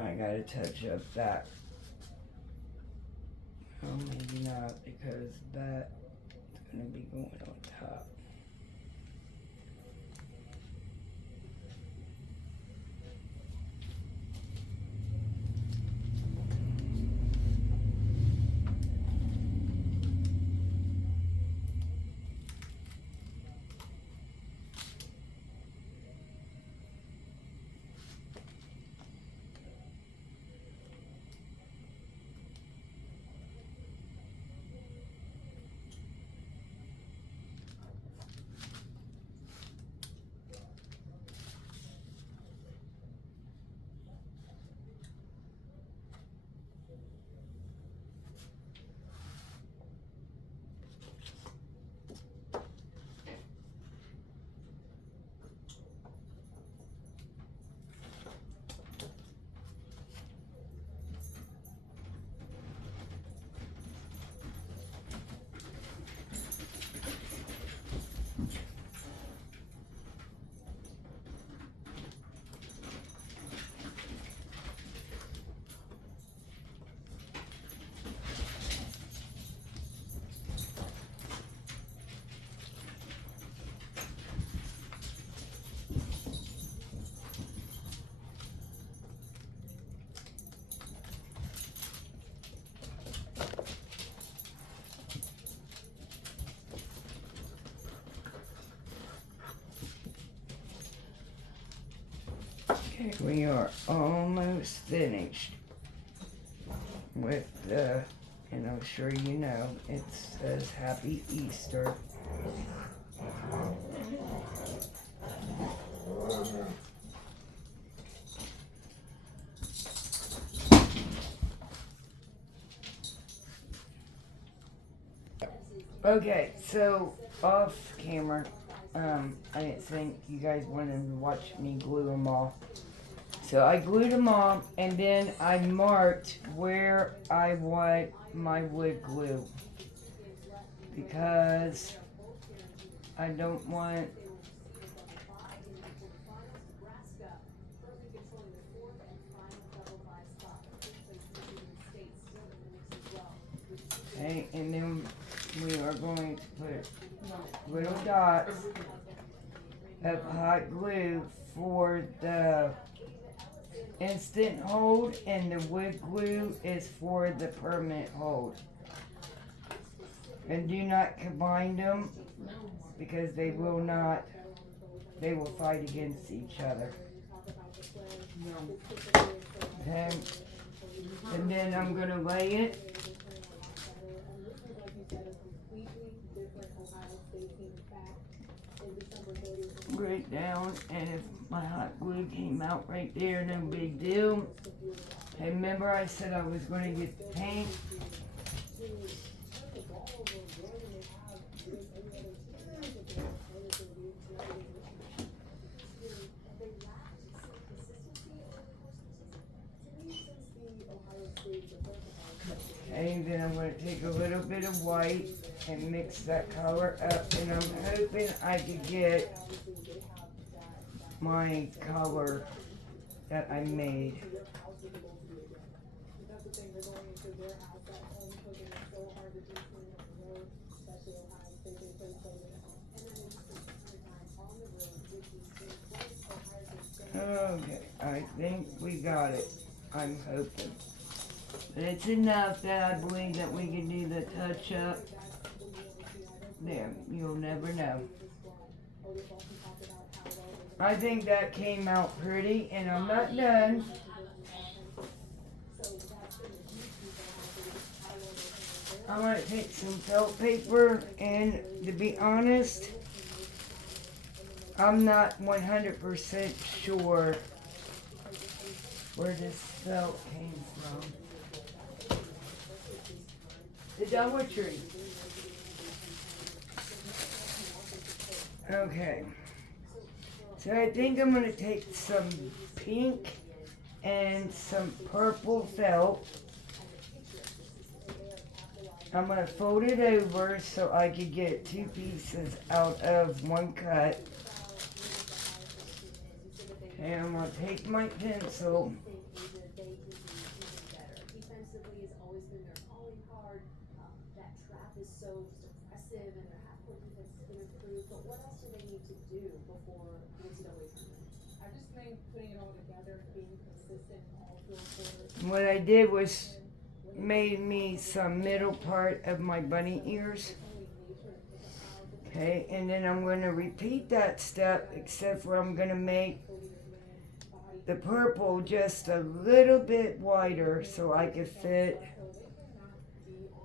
I gotta touch up that. Oh, maybe not, because that's gonna be going on top. Okay, we are almost finished with the, and I'm sure you know, it says Happy Easter. Okay, so off camera, I didn't think you guys wanted to watch me glue them all. So I glued them all, and then I marked where I want my wood glue, because I don't want okay, and then we are going to put little dots of hot glue for the instant hold, and the wood glue is for the permanent hold. And do not combine them, because they will fight against each other. Okay. And then I'm gonna lay it right down, and if my hot glue came out right there, no big deal. And remember I said I was going to get the paint. And then I'm going to take a little bit of white and mix that color up, and I'm hoping I could get my color that I made. Okay, I think we got it. I'm hoping. But it's enough that I believe that we can do the touch up. There, you'll never know. I think that came out pretty, and I'm not done. I'm going to take some felt paper, and to be honest, I'm not 100% sure where this felt came from. The Dollar Tree. Okay. So I think I'm going to take some pink and some purple felt. I'm going to fold it over so I could get two pieces out of one cut. And I'm going to take my pencil was so just oppressive and their half-court defense has been improved, but what else do they need to do before the NCAA tournament? I just think putting it all together, being consistent all through quarters. What I did was made me some middle part of my bunny ears. Okay, and then I'm going to repeat that step, except for I'm going to make the purple just a little bit wider so I could fit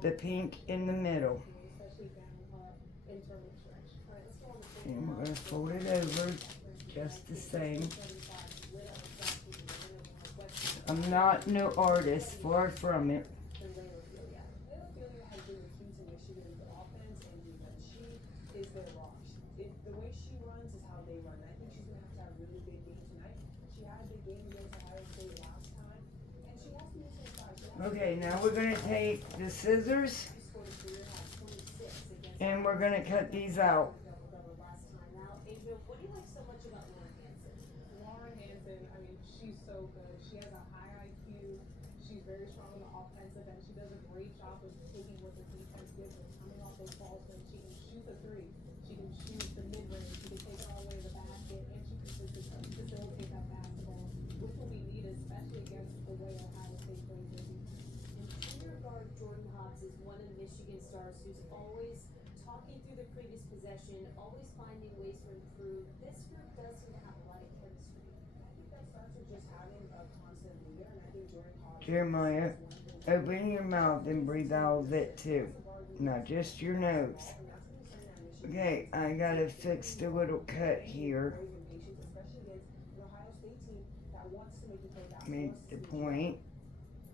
the pink in the middle. And we're going to fold it over just the same. I'm not no artist, far from it. Okay, now we're going to take the scissors and we're going to cut these out. What do you like so much about Lauren Hansen? Lauren Hansen, I mean, she's so good. She has a high IQ. She's very strong on the offensive end. She does a great job of taking what the defense gives her, coming off those balls, and she can shoot the three. She can shoot the mid-range. She can take it all the way to the basket, and she can facilitate that basketball, which will be needed, especially against the way Ohio State plays their defense. And senior guard Jordan Hobbs is one of the Michigan stars who's always talking through the previous possession, always finding ways to improve. This group does seem to have a lot of chemistry. I think that starts with just having a constant leader, and I think Jordan Hobbs. Jeremiah, open your mouth and breathe out of it too. Not just your nose. Okay, I gotta fix the little cut here. Make the point.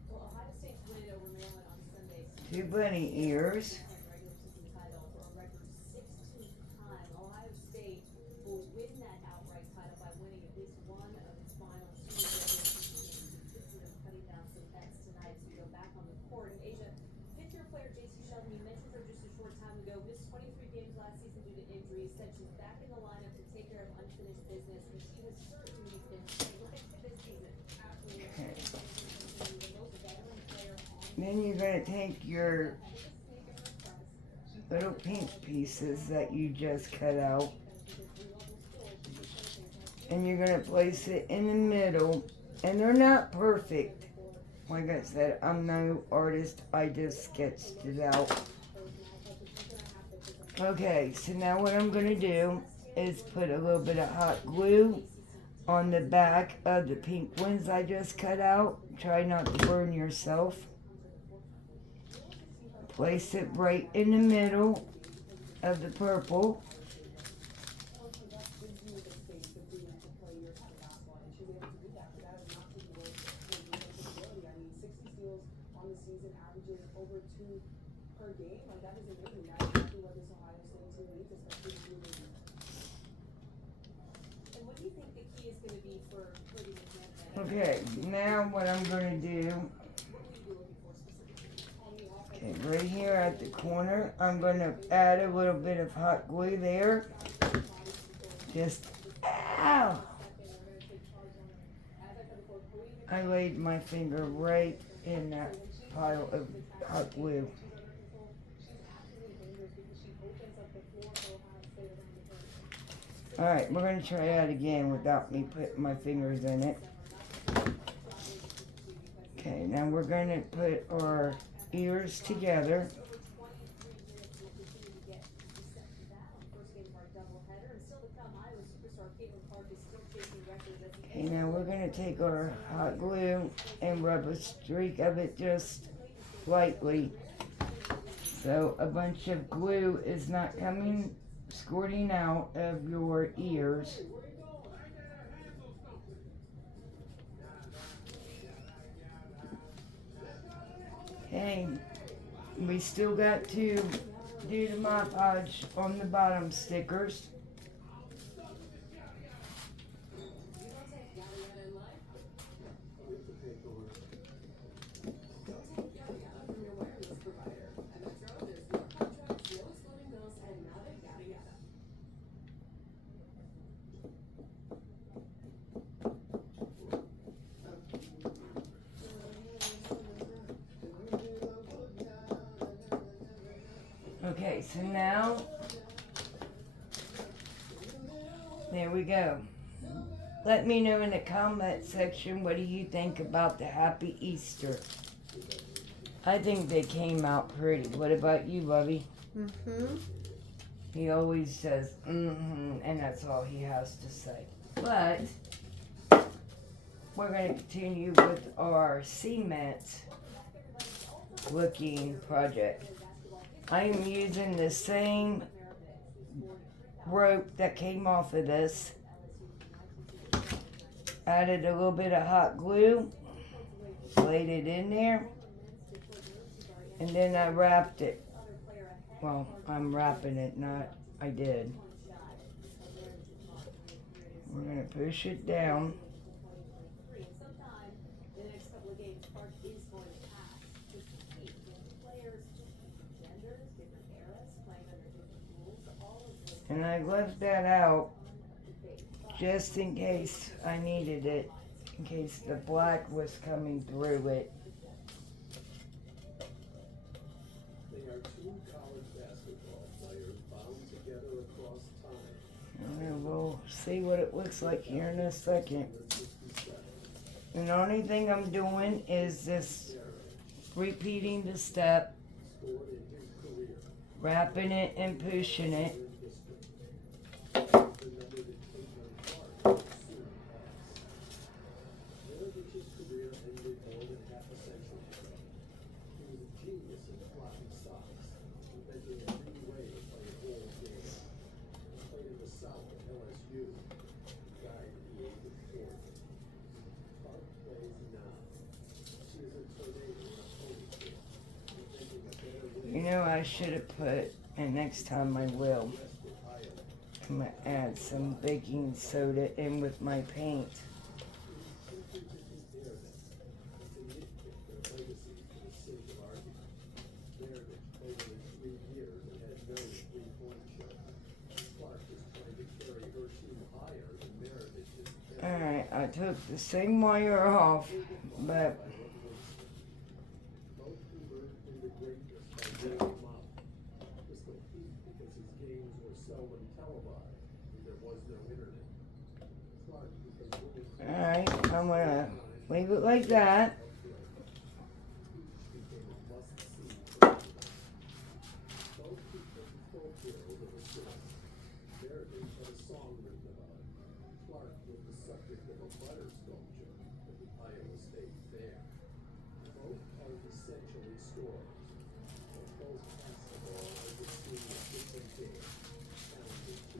Well, Ohio State's winning over Maryland on Sunday. 2 bunny ears. Regular season title for a record 16th time. Ohio State will win that outright title by winning at least one of its final 2 regular season games. Cutting down some bets tonight as we go back on the court. And Asia, fifth-year player J.C. Sheldon, you mentioned her just a short time ago, missed 23 games last season due to injuries. Said she's back in the lineup to take care of unfinished business, and she has certainly been playing like this season. Then you're gonna take your little pink pieces that you just cut out and you're gonna place it in the middle, and they're not perfect. Like I said, I'm no artist, I just sketched it out. Okay, so now what I'm gonna do is put a little bit of hot glue on the back of the pink ones I just cut out. Try not to burn yourself. Place it right in the middle of the purple. Okay, now what I'm going to do, okay, right here at the corner, I'm going to add a little bit of hot glue there. Just, ow! I laid my finger right in that pile of hot glue. Alright, we're going to try that again without me putting my fingers in it. Okay, now we're going to put our ears together. Okay, now we're going to take our hot glue and rub a streak of it just lightly, so a bunch of glue is not coming squirting out of your ears. Okay, we still got to do the Mod Podge on the bottom stickers. Okay, so now, there we go. Let me know in the comment section, what do you think about the Happy Easter? I think they came out pretty. What about you, Bubby? Mm-hmm. He always says, mm-hmm, and that's all he has to say. But, we're going to continue with our cement looking project. I am using the same rope that came off of this. Added a little bit of hot glue, laid it in there, and then I wrapped it. Well, I'm wrapping it, not I did. We're going to push it down. And I left that out just in case I needed it, in case the black was coming through it. They are two college basketball players bound together across time. And we'll see what it looks like here in a second. And the only thing I'm doing is this repeating the step, Scored in his career. wrapping it and pushing it. The number that Caitlin Clark soon passed. Miravich's career ended more than half a century ago. He was a genius in floppy socks, inventing a new way to play an old game. He played in the South at LSU. He died at the age of 40. Clark plays now. She is a tornado in a ponytail, inventing a better way. You know, I should have put, and next time I will, I'm going to add some baking soda in with my paint. Alright, I took the same wire off, but alright, I'm gonna leave it like that.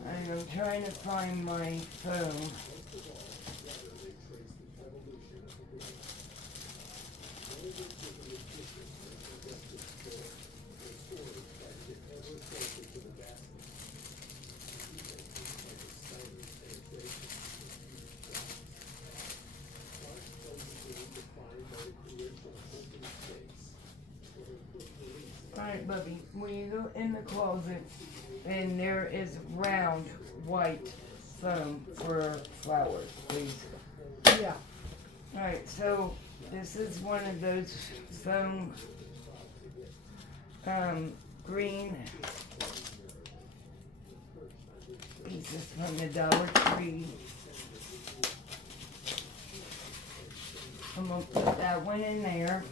And I'm trying to find my phone. Alright, Bubby, when you go in the closet, and there is round white foam for flowers, please. Yeah. Alright, so this is one of those foam green pieces from the Dollar Tree. I'm gonna put that one in there.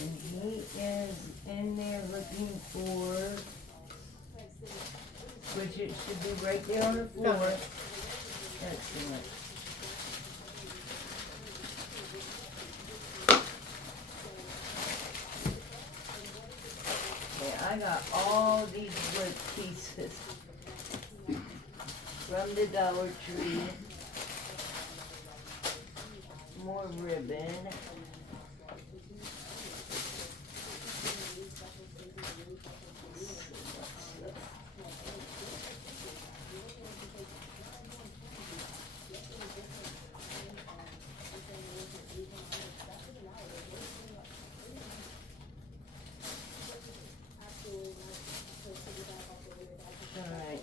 And he is in there looking for, which it should be right there on the floor. Excellent. Yeah, I got all these wood pieces from the Dollar Tree. More ribbon. Alright.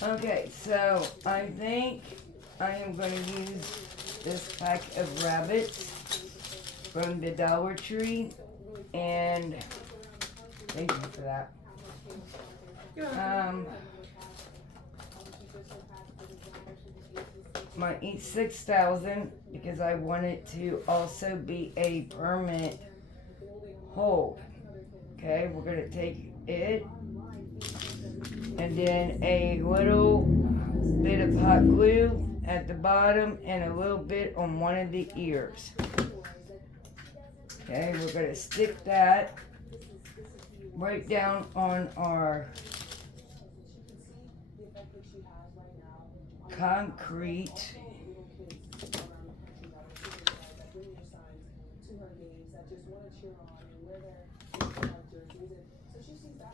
Okay, so I think I am going to use this pack of rabbits from the Dollar Tree, and thank you for that. Might eat 6,000 because I want it to also be a permanent hold. Okay, we're gonna take it and then a little bit of hot glue at the bottom and a little bit on one of the ears. Okay, we're gonna stick that right down on our concrete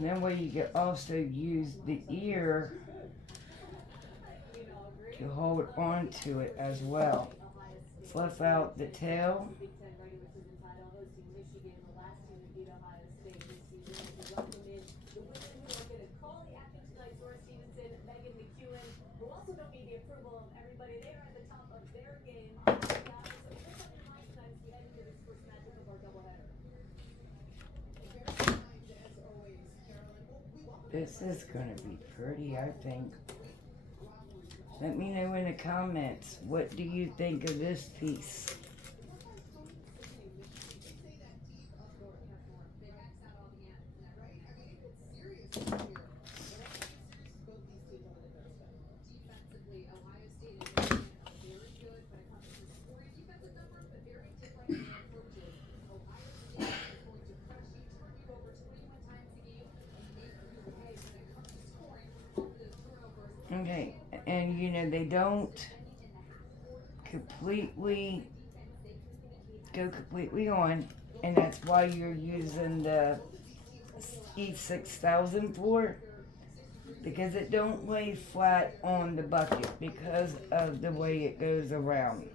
That way you can also use the ear to hold on to it as well. Fluff out the tail. This is gonna be pretty, I think. Let me know in the comments, what do you think of this piece? Okay, and you know, they don't completely go completely on, and that's why you're using the E6000 for, because it don't lay flat on the bucket because of the way it goes around.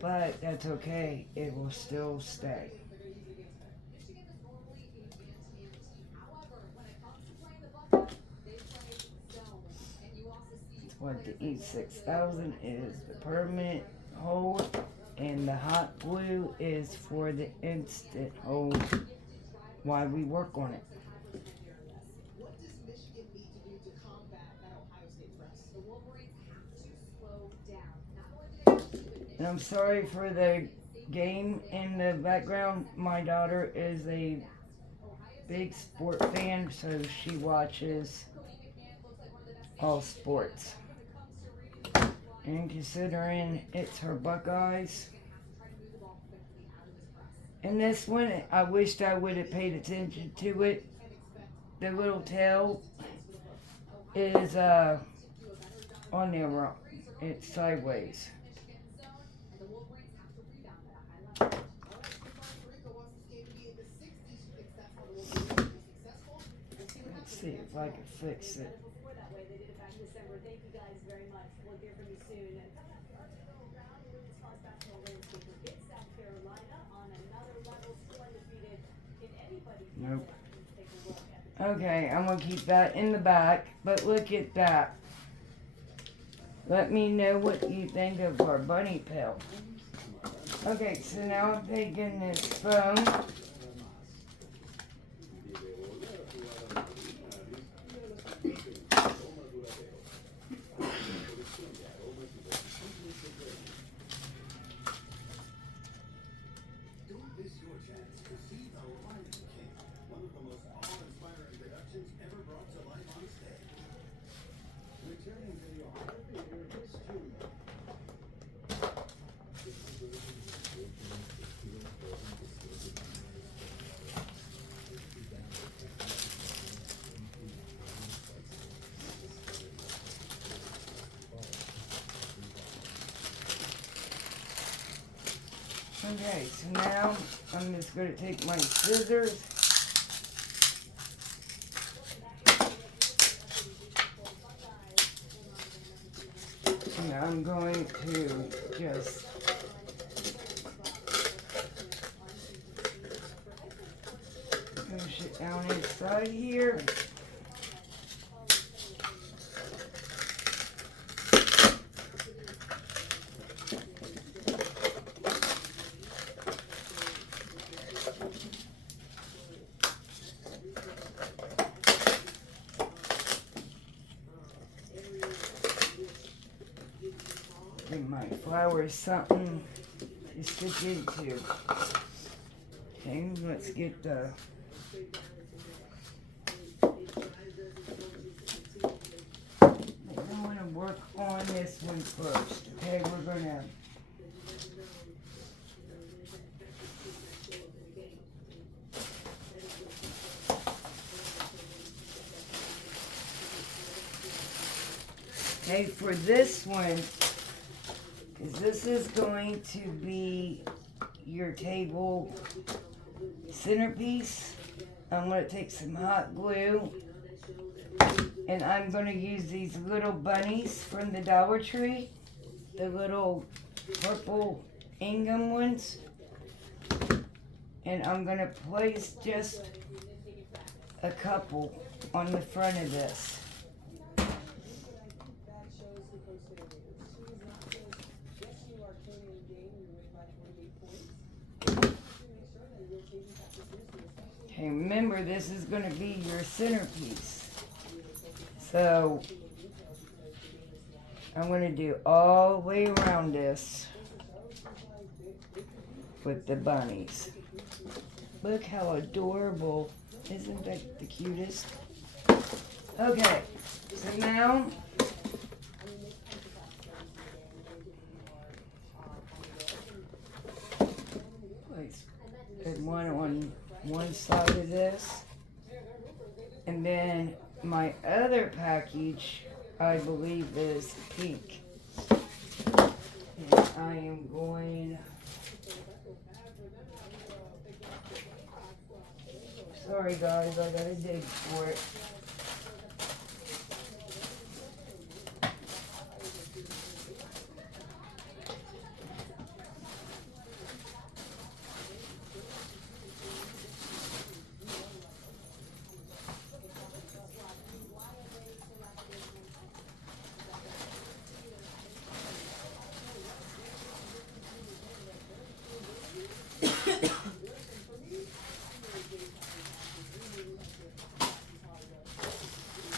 But that's okay, it will still stay. What the E6000 is the permanent hold, and the hot glue is for the instant hold while we work on it. And I'm sorry for the game in the background. My daughter is a big sport fan, so she watches all sports. And considering it's her Buckeyes, and this one, I wished I would have paid attention to it. The little tail is on there wrong. It's sideways. Let's see if I can fix it. Thank you guys very much. We'll hear from you soon. Coming up, the Arkansas Brown women's college basketball landscape will hit South Carolina on another level, still undefeated. Can anybody Nope. take a look at the Okay, I'm gonna keep that in the back, but look at that. Let me know what you think of our bunny pill. Okay, so now I'm taking this foam. Okay, so now I'm just going to take my scissors and I'm going to just push it down inside here. giving my flowers something to stick into. Okay, let's get the. I want to work on this one first. Okay, we're gonna. Okay, for this one, because this is going to be your table centerpiece, I'm going to take some hot glue, and I'm going to use these little bunnies from the Dollar Tree, the little purple Ingham ones, and I'm going to place just a couple on the front of this. That shows who Coach Taylor is. She's not just, yes, you are playing a game, you win by 48 points. You have to make sure that you're taking practice seriously, especially. Okay, remember this is going to be your centerpiece. So, I'm going to do all the way around this with the bunnies. Look how adorable. Isn't that the cutest? Okay, so now place one on one side of this, and then my other package I believe is pink, and I am going. Sorry guys, I gotta dig for it.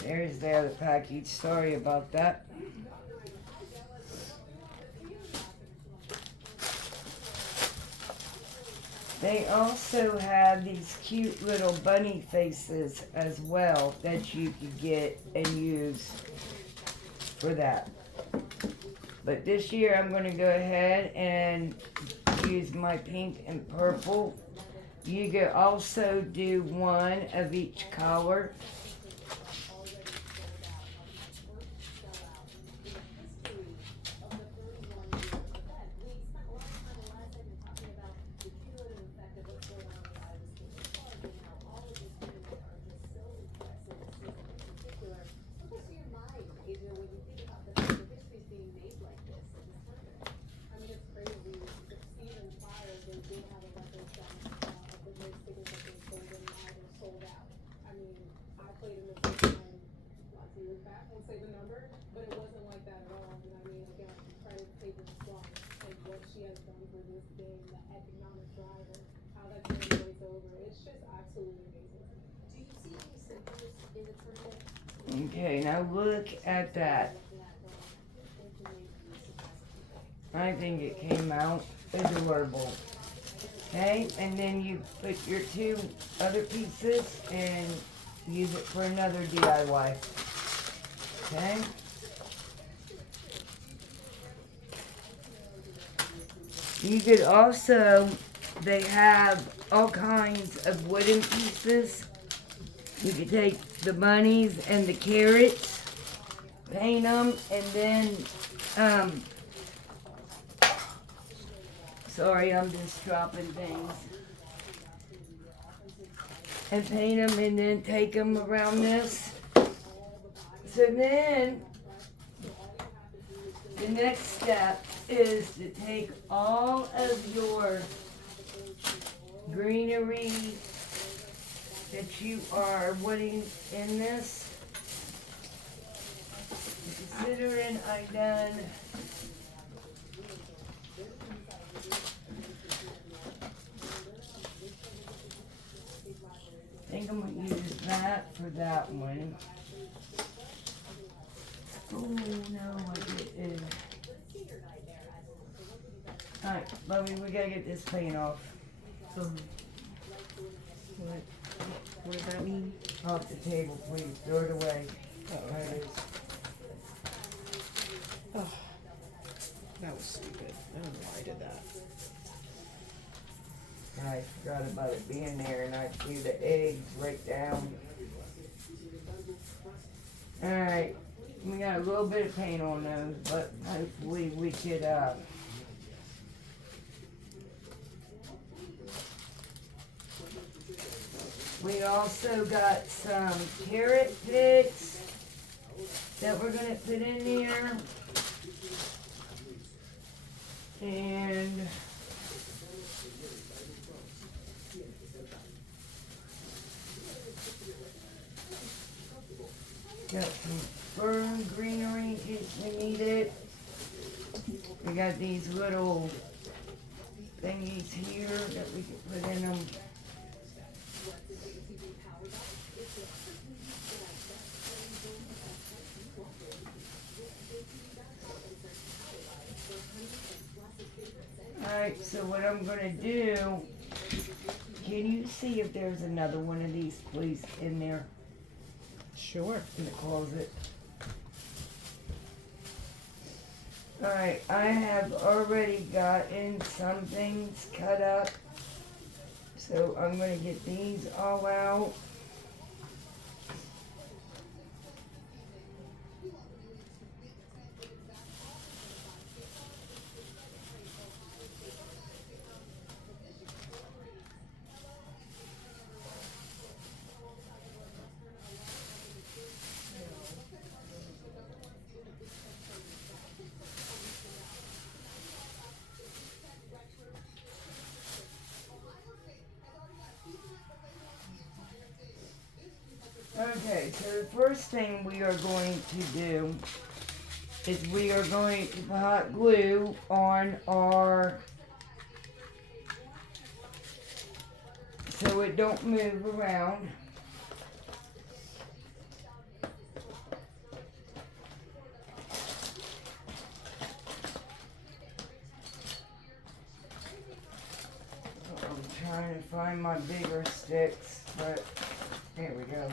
There's the other package. Sorry about that. They also have these cute little bunny faces as well that you could get and use for that. But this year I'm going to go ahead and use my pink and purple. You could also do one of each color. Okay, now look at that. I think it came out adorable. Okay, and then you put your two other pieces and use it for another DIY. Okay? You could also, they have all kinds of wooden pieces. You could take the bunnies and the carrots, paint them, and then, sorry, I'm just dropping things. And paint them and then take them around this. So then, the next step is to take all of your greenery that you are wanting in this. Considering I done I think I'm gonna use that for that one. Oh no, I didn't. Alright, Bobby, we gotta get this paint off. What does that mean? Off the table, please. Throw it away. Oh, There okay. it is. Oh, that was stupid. I don't know why I did that. I forgot about it being there, and I threw the eggs right down. Alright, we got a little bit of paint on those, but hopefully we could, we also got some carrot pits that we're gonna put in there. And got some fern greenery if we need it. We got these little thingies here that we can put in them. Alright, so what I'm gonna do, can you see if there's another one of these, please, in there, Sure. in the closet? Alright, I have already gotten some things cut up, so I'm gonna get these all out. Okay, so the first thing we are going to do is we are going to put hot glue on our, so it don't move around. I'm trying to find my bigger sticks, but there we go.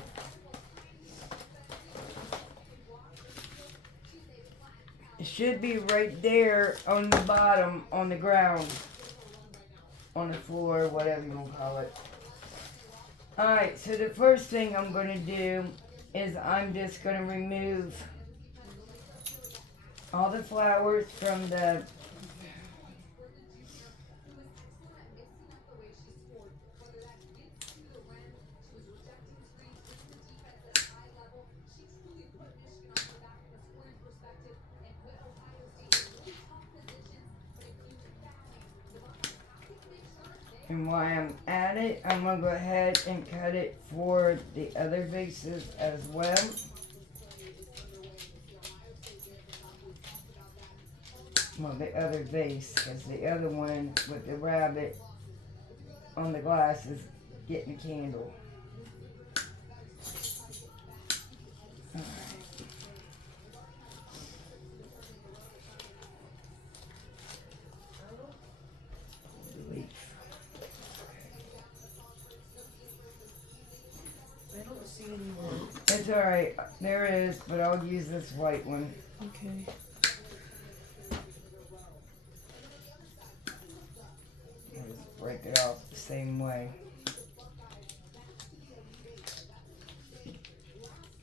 It should be right there on the bottom, on the ground, on the floor, whatever you want to call it. Alright, so the first thing I'm going to do is I'm just going to remove all the flowers from the and while I'm at it, I'm going to go ahead and cut it for the other vases as well. Well, the other vase, because the other one with the rabbit on the glass is getting a candle. Alright. Leaf. I don't see anywhere. It's alright, there is, but I'll use this white one. Okay. I'll just break it off the same way.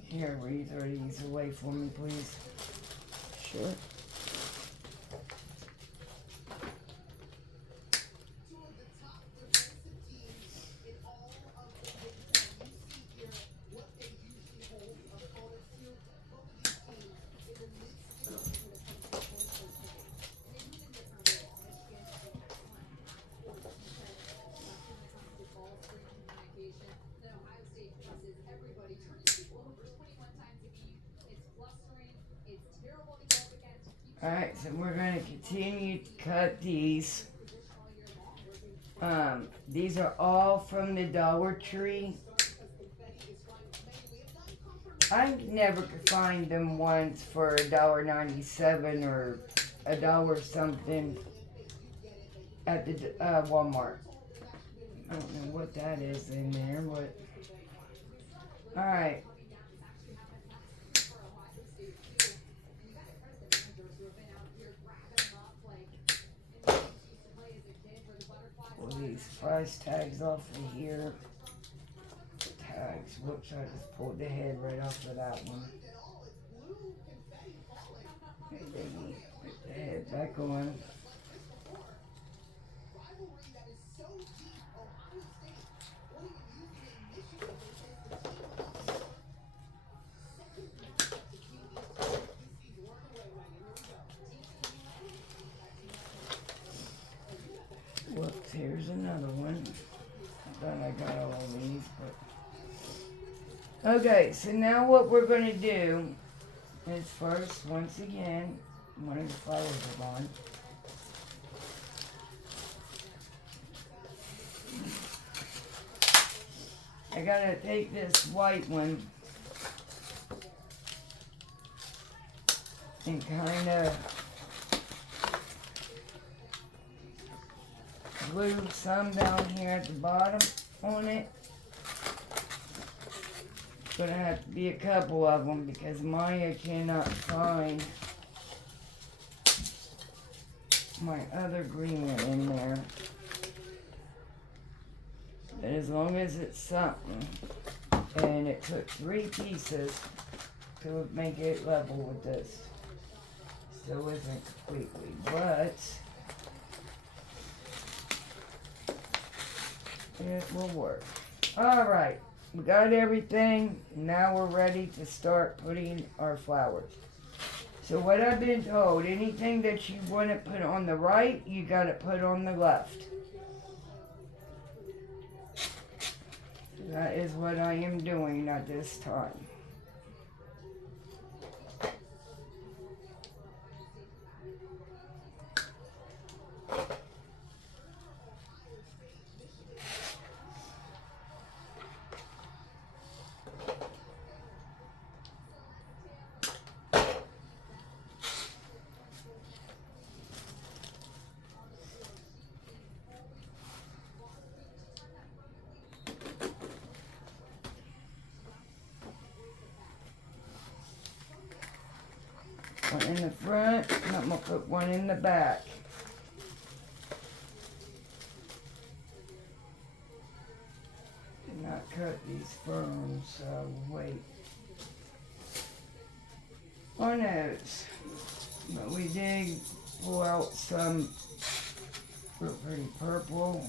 Here, will you throw these away for me, please? Sure. Alright, so we're going to continue to cut these. These are all from the Dollar Tree. I never could find them ones for $1.97 or $1 something. at the Walmart. I don't know what that is in there, but alright. Pull these price tags off of here. Tags. Whoops, I just pulled the head right off of that one. Hey, baby, put the head back on. Whoops, here's another one. I thought I got all of these, but... Okay, so now what we're going to do is first, once again, one of the flowers are gone. I gotta take this white one and kind of glue some down here at the bottom on it. Gonna have to be a couple of them because Maya cannot find my other green one in there. But as long as it's something, and it took 3 pieces to make it level with this. Still isn't completely, but it will work. Alright, we got everything. Now we're ready to start putting our flowers. So what I've been told, anything that you want to put on the right, you got to put on the left. That is what I am doing at this time. One in the front, and I'm going to put one in the back. Did not cut these ferns, so wait. On those. But we did pull out some real pretty purple.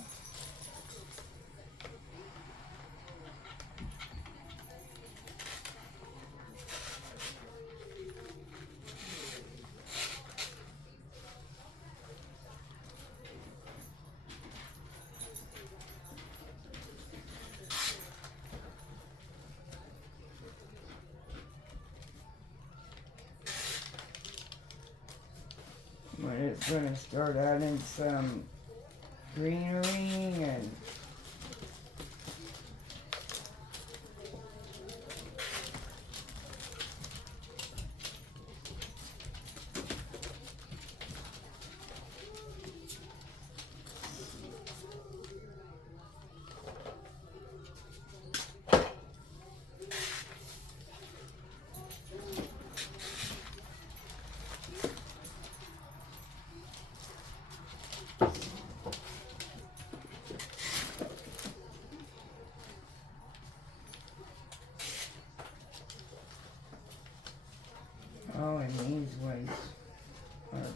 But it's going to start adding some greenery and oh, and these ones are just...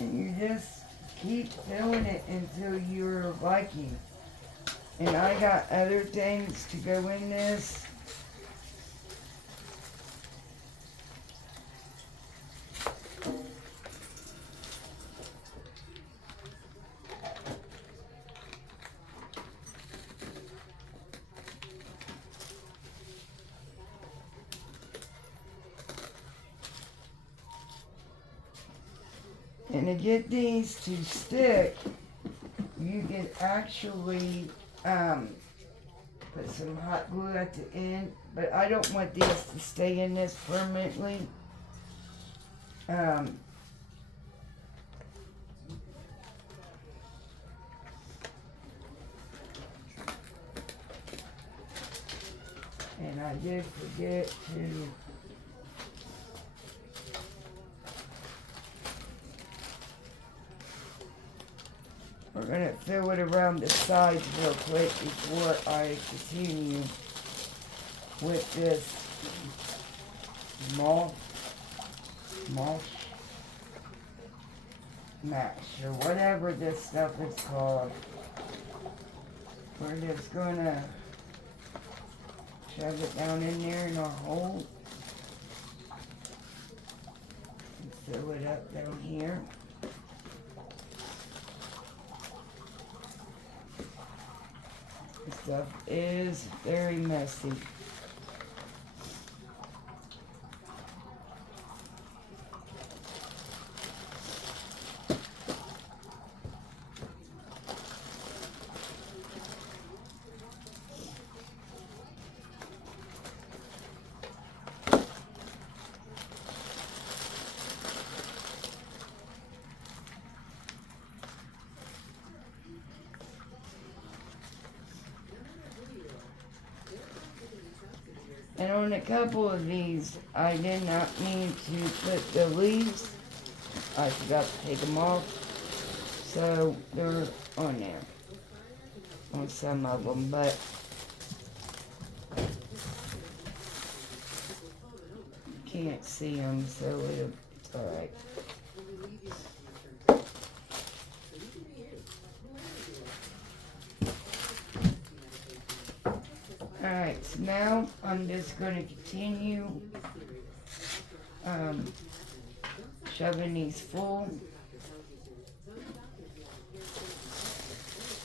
And you just keep filling it until you're liking. And I got other things to go in this. And to get these to stick, you can actually put some hot glue at the end, but I don't want these to stay in this permanently. And I did forget to we're gonna fill it around the sides real quick before I continue with this mulch mash or whatever this stuff is called. We're just gonna shove it down in there in our hole and fill it up down here. This stuff is very messy. And on a couple of these, I did not need to put the leaves. I forgot to take them off. So they're on there. On some of them, but can't see them, so it's alright. Alright, so now I'm just going to continue shoving these full.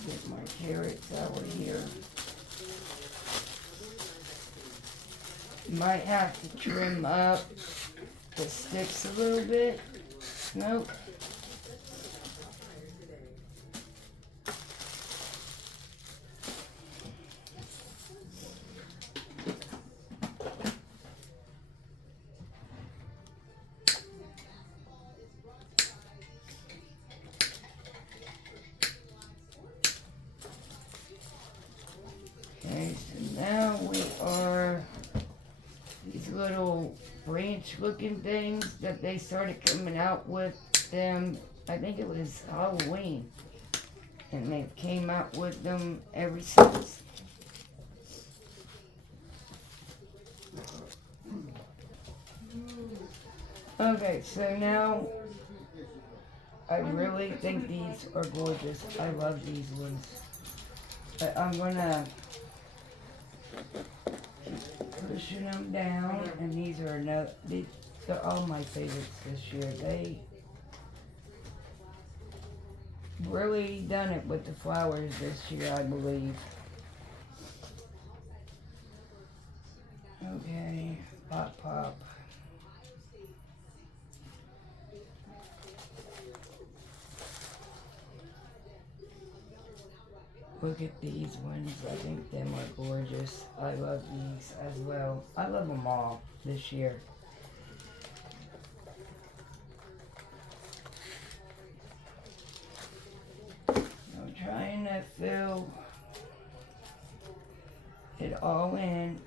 Get my carrots out of here. Might have to trim up the sticks a little bit. Nope. Okay, so now we are these little branch looking things that they started coming out with them. I think it was Halloween. And they came out with them ever since. Okay, so now I really think these are gorgeous. I love these ones. But I'm gonna keep pushing them down, and these are they're all my favorites this year. They really done it with the flowers this year, I believe. Okay, pop, pop. Look at these ones. I think them are gorgeous. I love these as well. I love them all this year. I'm trying to fill it all in.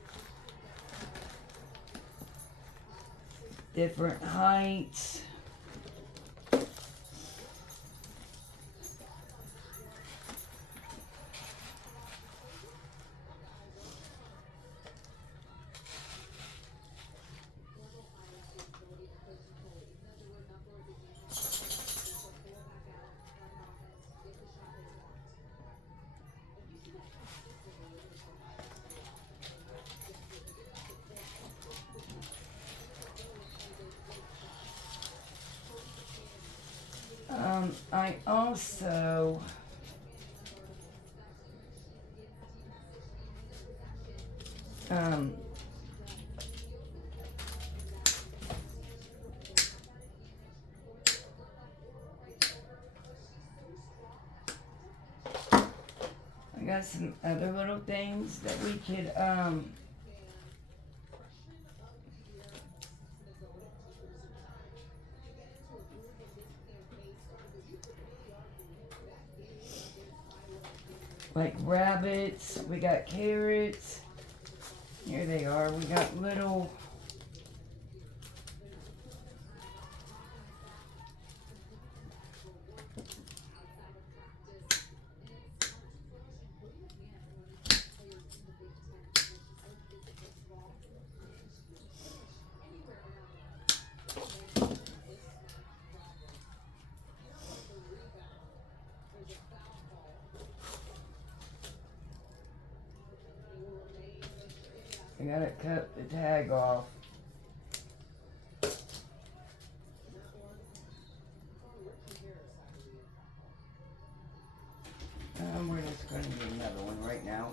Different heights. I also I got some other little things that we could, like rabbits, we got carrots. Here they are. We got little I gotta cut the tag off. We're just gonna do another one right now.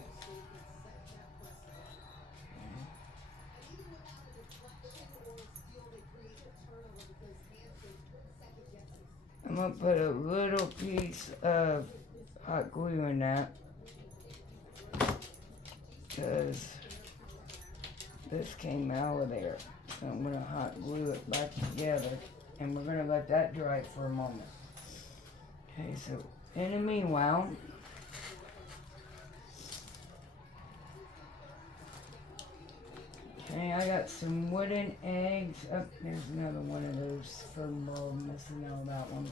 I'm gonna put a little piece of hot glue in that, because this came out of there. So I'm gonna hot glue it back together, and we're gonna let that dry for a moment. Okay, so in the meanwhile, okay, I got some wooden eggs. Oh, there's another one of those foam balls, missing out that one.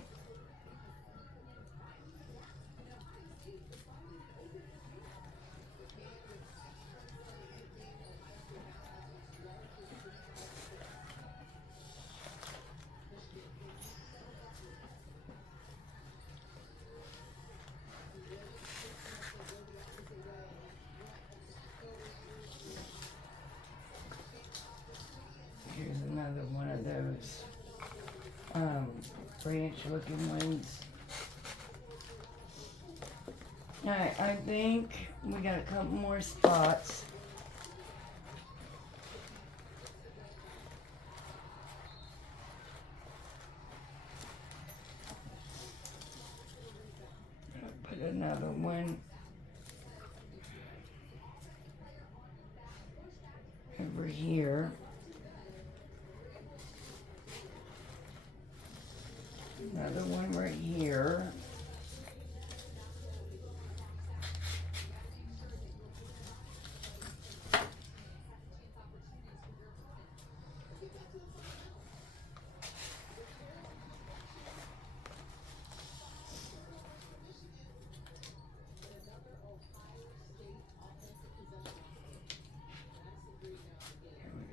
Here's another one of those branch looking ones. Alright, I think we got a couple more spots. I'll put another one over here. Another one right here.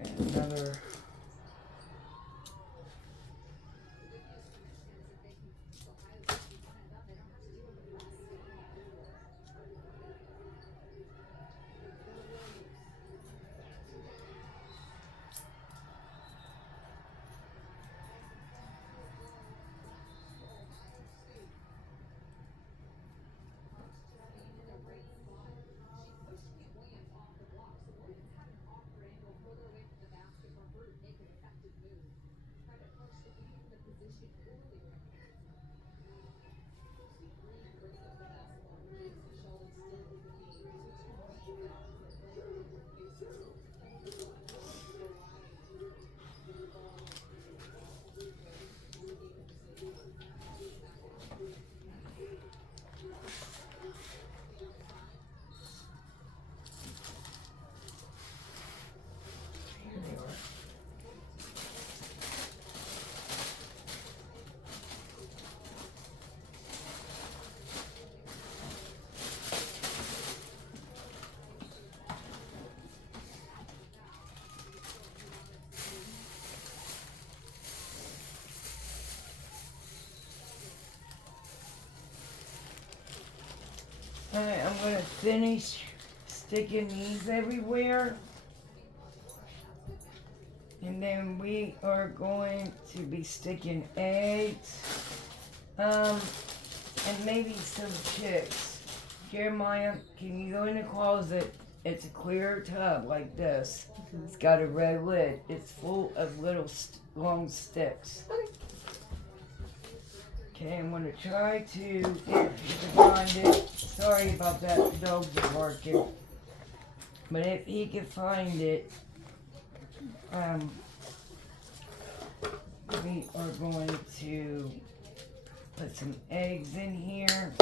And another. Here they are. Alright, I'm gonna finish sticking these everywhere. And then we are going to be sticking eggs. And maybe some chicks. Jeremiah, can you go in the closet? It's a clear tub like this. It's got a red lid. It's full of little long sticks. Okay, I'm gonna try to find it. So sorry about that, the dogs are barking. But if he can find it, we are going to put some eggs in here.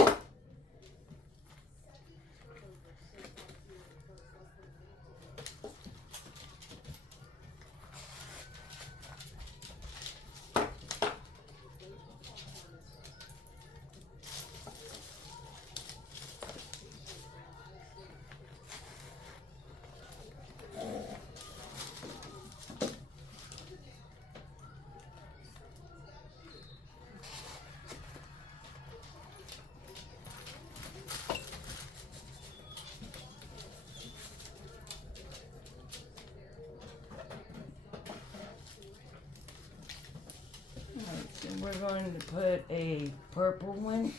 So we're going to put a purple one,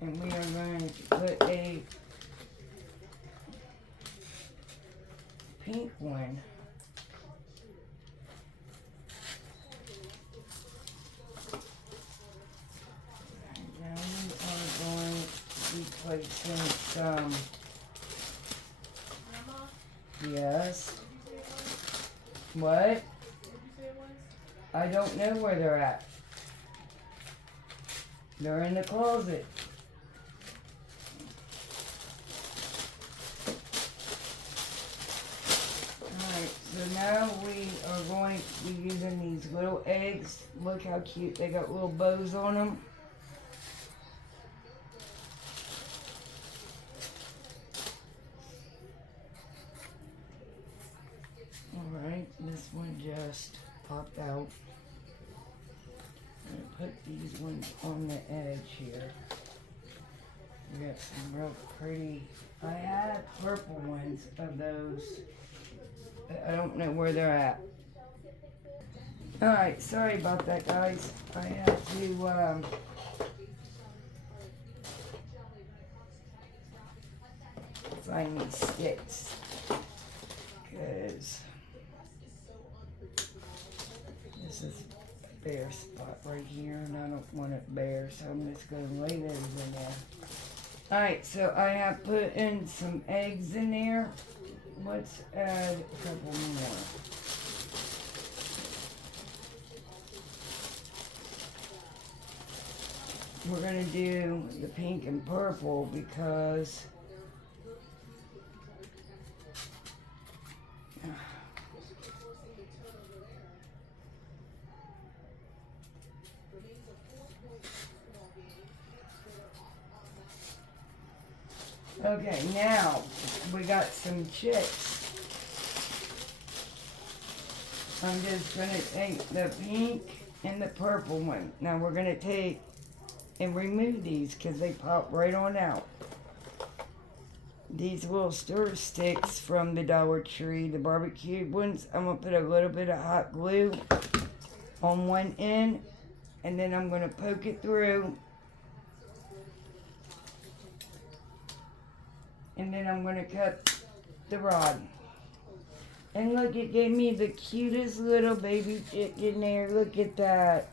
and we are going to put a pink one. And now we are going to be placing some, yes, what? I don't know where they're at. They're in the closet. Alright, so now we are going to be using these little eggs. Look how cute, they got little bows on them. Alright, this one just popped out. I'm gonna put these ones on the edge here. We got some real pretty. I had purple ones of those. But I don't know where they're at. Alright, sorry about that, guys. I had to find these sticks. Because this is a bare spot right here, and I don't want it bare, so I'm just going to lay those in there. Alright, so I have put in some eggs in there. Let's add a couple more. We're going to do the pink and purple because okay, now we got some chicks. I'm just going to take the pink and the purple one. Now we're going to take and remove these because they pop right on out. These little stir sticks from the Dollar Tree, the barbecued ones, I'm going to put a little bit of hot glue on one end, and then I'm going to poke it through, and then I'm going to cut the rod. And look, it gave me the cutest little baby chicken there. Look at that.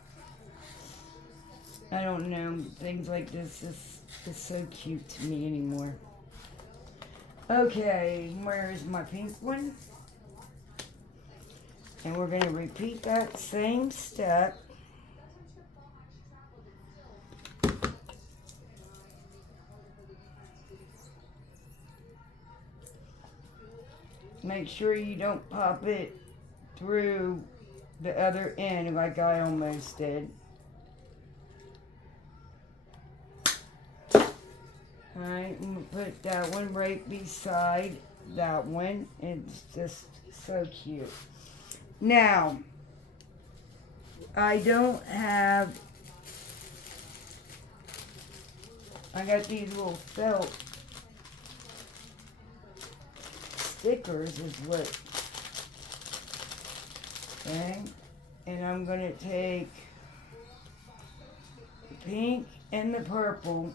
I don't know, things like this is so cute to me anymore. Okay, where's my pink one? And we're going to repeat that same step. Make sure you don't pop it through the other end like I almost did. Alright, I'm going to put that one right beside that one. It's just so cute. Now, I don't have, I got these little felt stickers is what, okay, and I'm going to take the pink and the purple.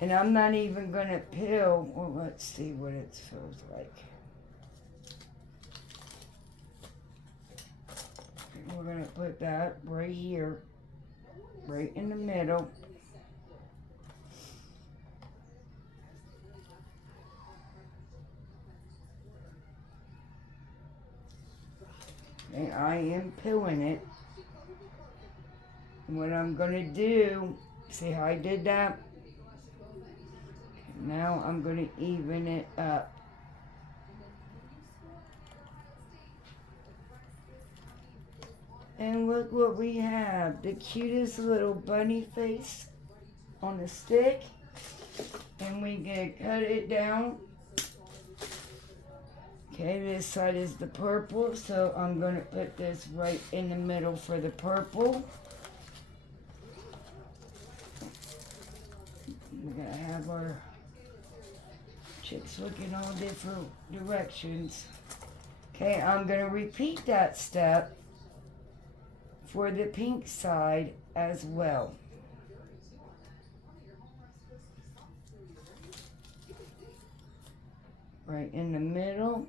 And I'm not even going to peel. Well, let's see what it feels like. And we're going to put that right here, right in the middle. and I am peeling it. What I'm gonna do, see how I did that? Now I'm gonna even it up. And look what we have, the cutest little bunny face on a stick. And we can cut it down. Okay, this side is the purple, so I'm gonna put this right in the middle for the purple. We're gonna have our chicks looking all different directions. Okay, I'm gonna repeat that step for the pink side as well. Right in the middle.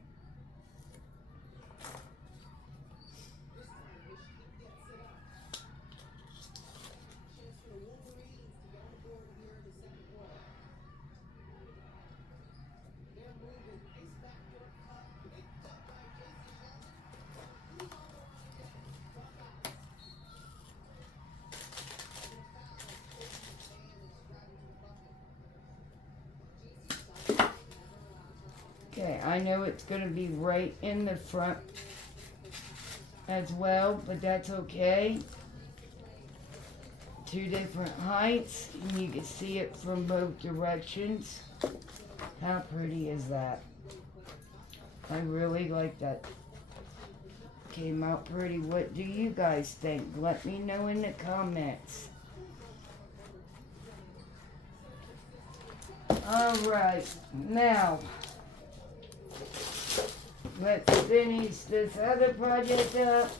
Okay, I know it's going to be right in the front as well, but that's okay. Two different heights, and you can see it from both directions. How pretty is that? I really like that. Came out pretty. What do you guys think? Let me know in the comments. Alright, now let's finish this other project up.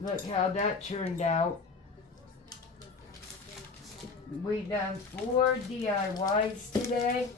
Look how that turned out. We done 4 DIYs today.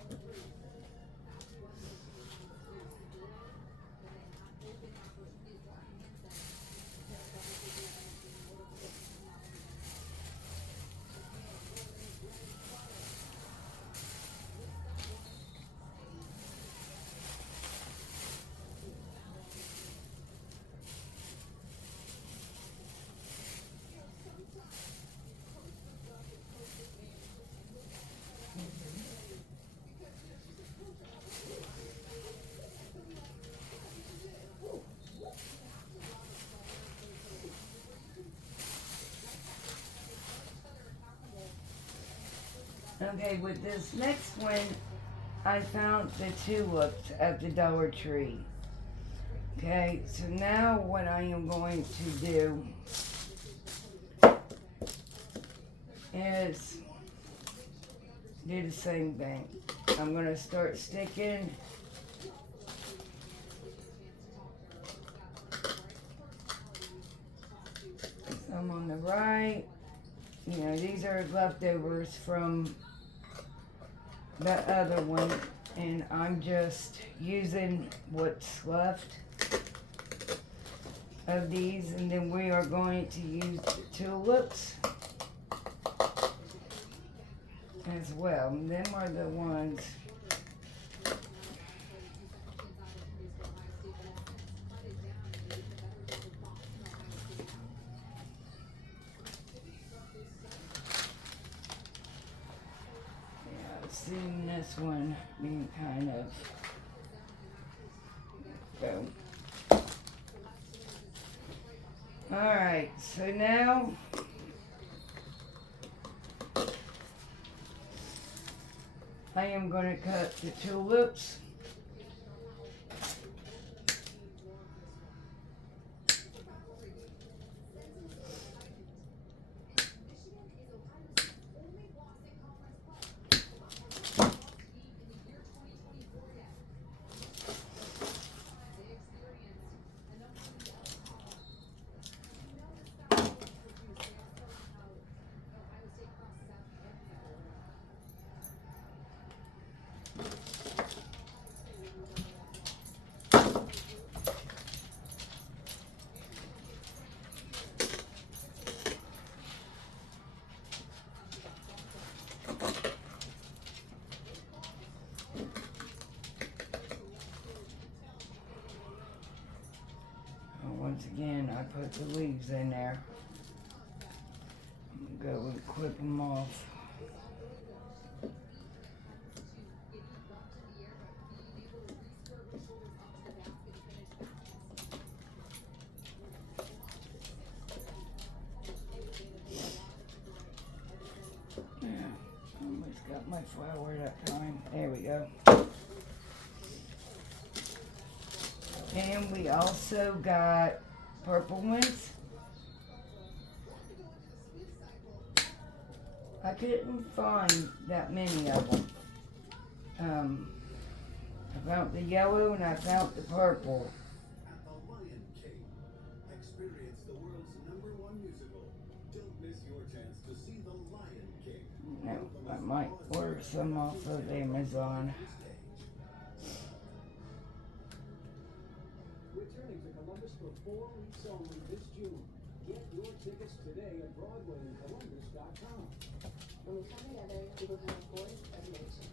Okay, with this next one, I found the tulips at the Dollar Tree. Okay, so now what I am going to do is do the same thing. I'm going to start sticking some on the right. You know, these are leftovers from the other one, and I'm just using what's left of these, and then we are going to use the tulips as well. And them are the ones seeing this one being kind of go. Alright, so now I am going to cut the tulips. put the leaves in there. I'm gonna go and clip them off. Yeah, almost got my flower that time. There we go. And we also got purple ones. I couldn't find that many of them. I found the yellow and I found the purple. At the Lion King. Experience the world's #1 musical. Don't miss your chance to see The Lion King. No, I might order some off of Amazon. Returning to Columbus for 4 weeks only this June. Get your tickets today at BroadwayInColumbus.com. When we come together, we become a voice of nation.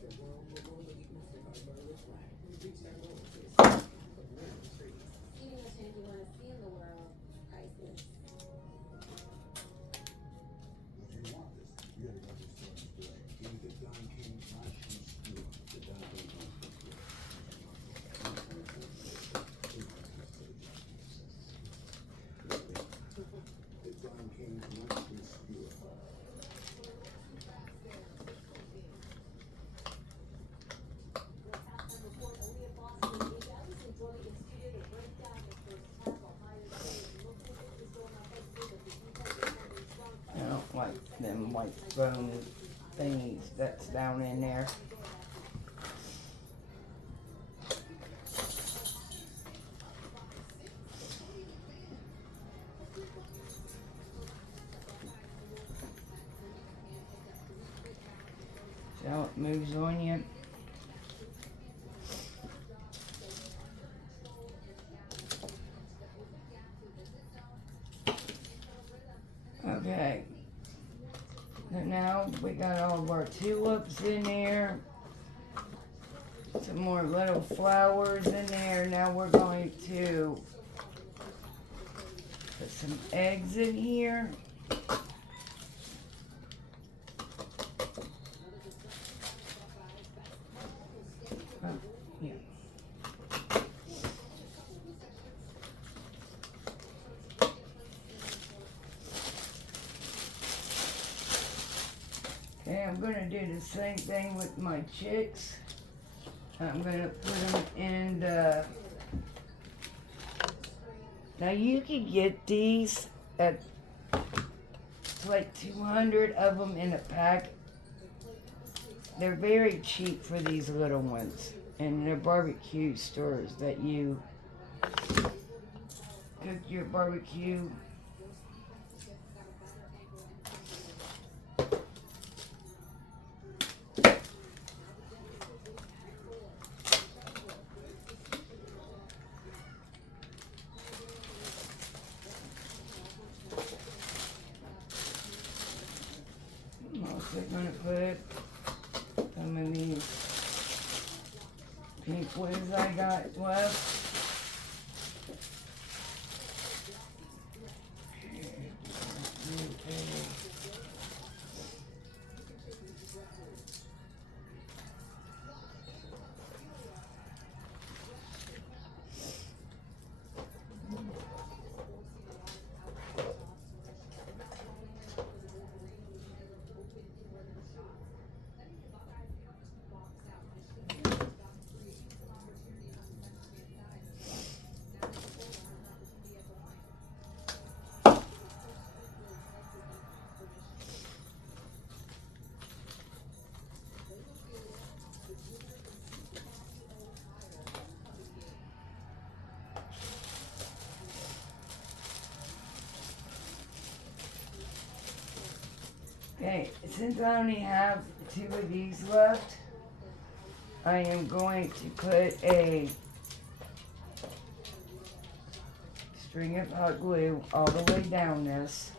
The world will roll the mystic Irish flag. We reached our goal to Seeing the change you want to see in the world, priceless. If you want this, you gotta go to the store today. Give me the Don King National Skewer. The Don King National Skewer. The Don King National Skewer. Halftime report, Aaliyah Boston and Eve Ellison joining in studio to break down the first half. Ohio State looks as if it's going offensively, but the defense is holding strong. I don't like them white foam thingies that's down in there. See how it moves on you? Okay. So now we got all of our tulips in there. Some more little flowers in there. Now we're going to put some eggs in here. Yeah. Okay, I'm gonna do the same thing with my chicks. I'm gonna put them in the. Now you can get these at like 200 of them in a pack. They're very cheap for these little ones, and they're barbecue stores that you cook your barbecue. I'm also gonna put some of these pink ones I got left. Okay, since I only have 2 of these left, I am going to put a string of hot glue all the way down this.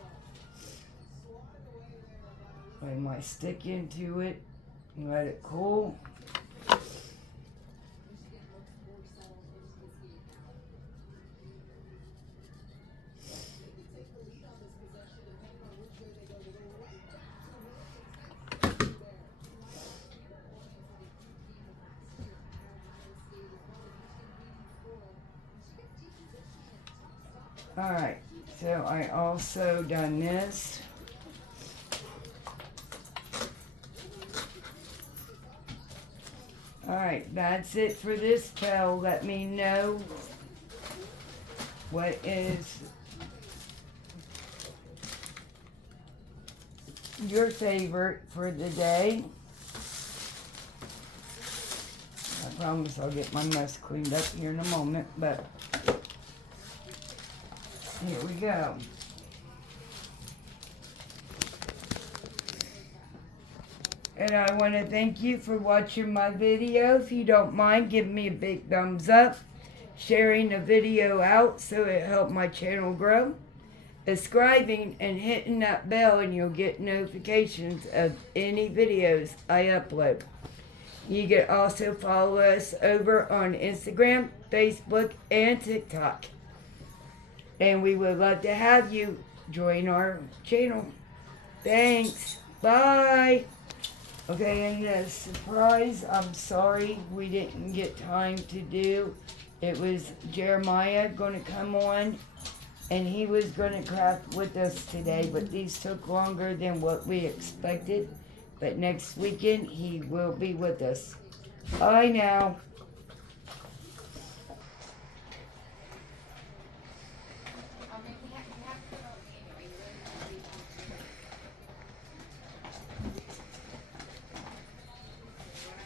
Lay my stick into it and let it cool. Alright, so I also done this. Alright, that's it for this bell. Let me know what is your favorite for the day. I promise I'll get my mess cleaned up here in a moment, but here we go. And I want to thank you for watching my video. If you don't mind, give me a big thumbs up. Sharing the video out so it helps my channel grow. Subscribing and hitting that bell and you'll get notifications of any videos I upload. You can also follow us over on Instagram, Facebook, and TikTok. And we would love to have you join our channel. Thanks. Bye. Okay, and a surprise, I'm sorry we didn't get time to do. It was Jeremiah going to come on, and he was going to craft with us today, but these took longer than what we expected. But next weekend, he will be with us. Bye now.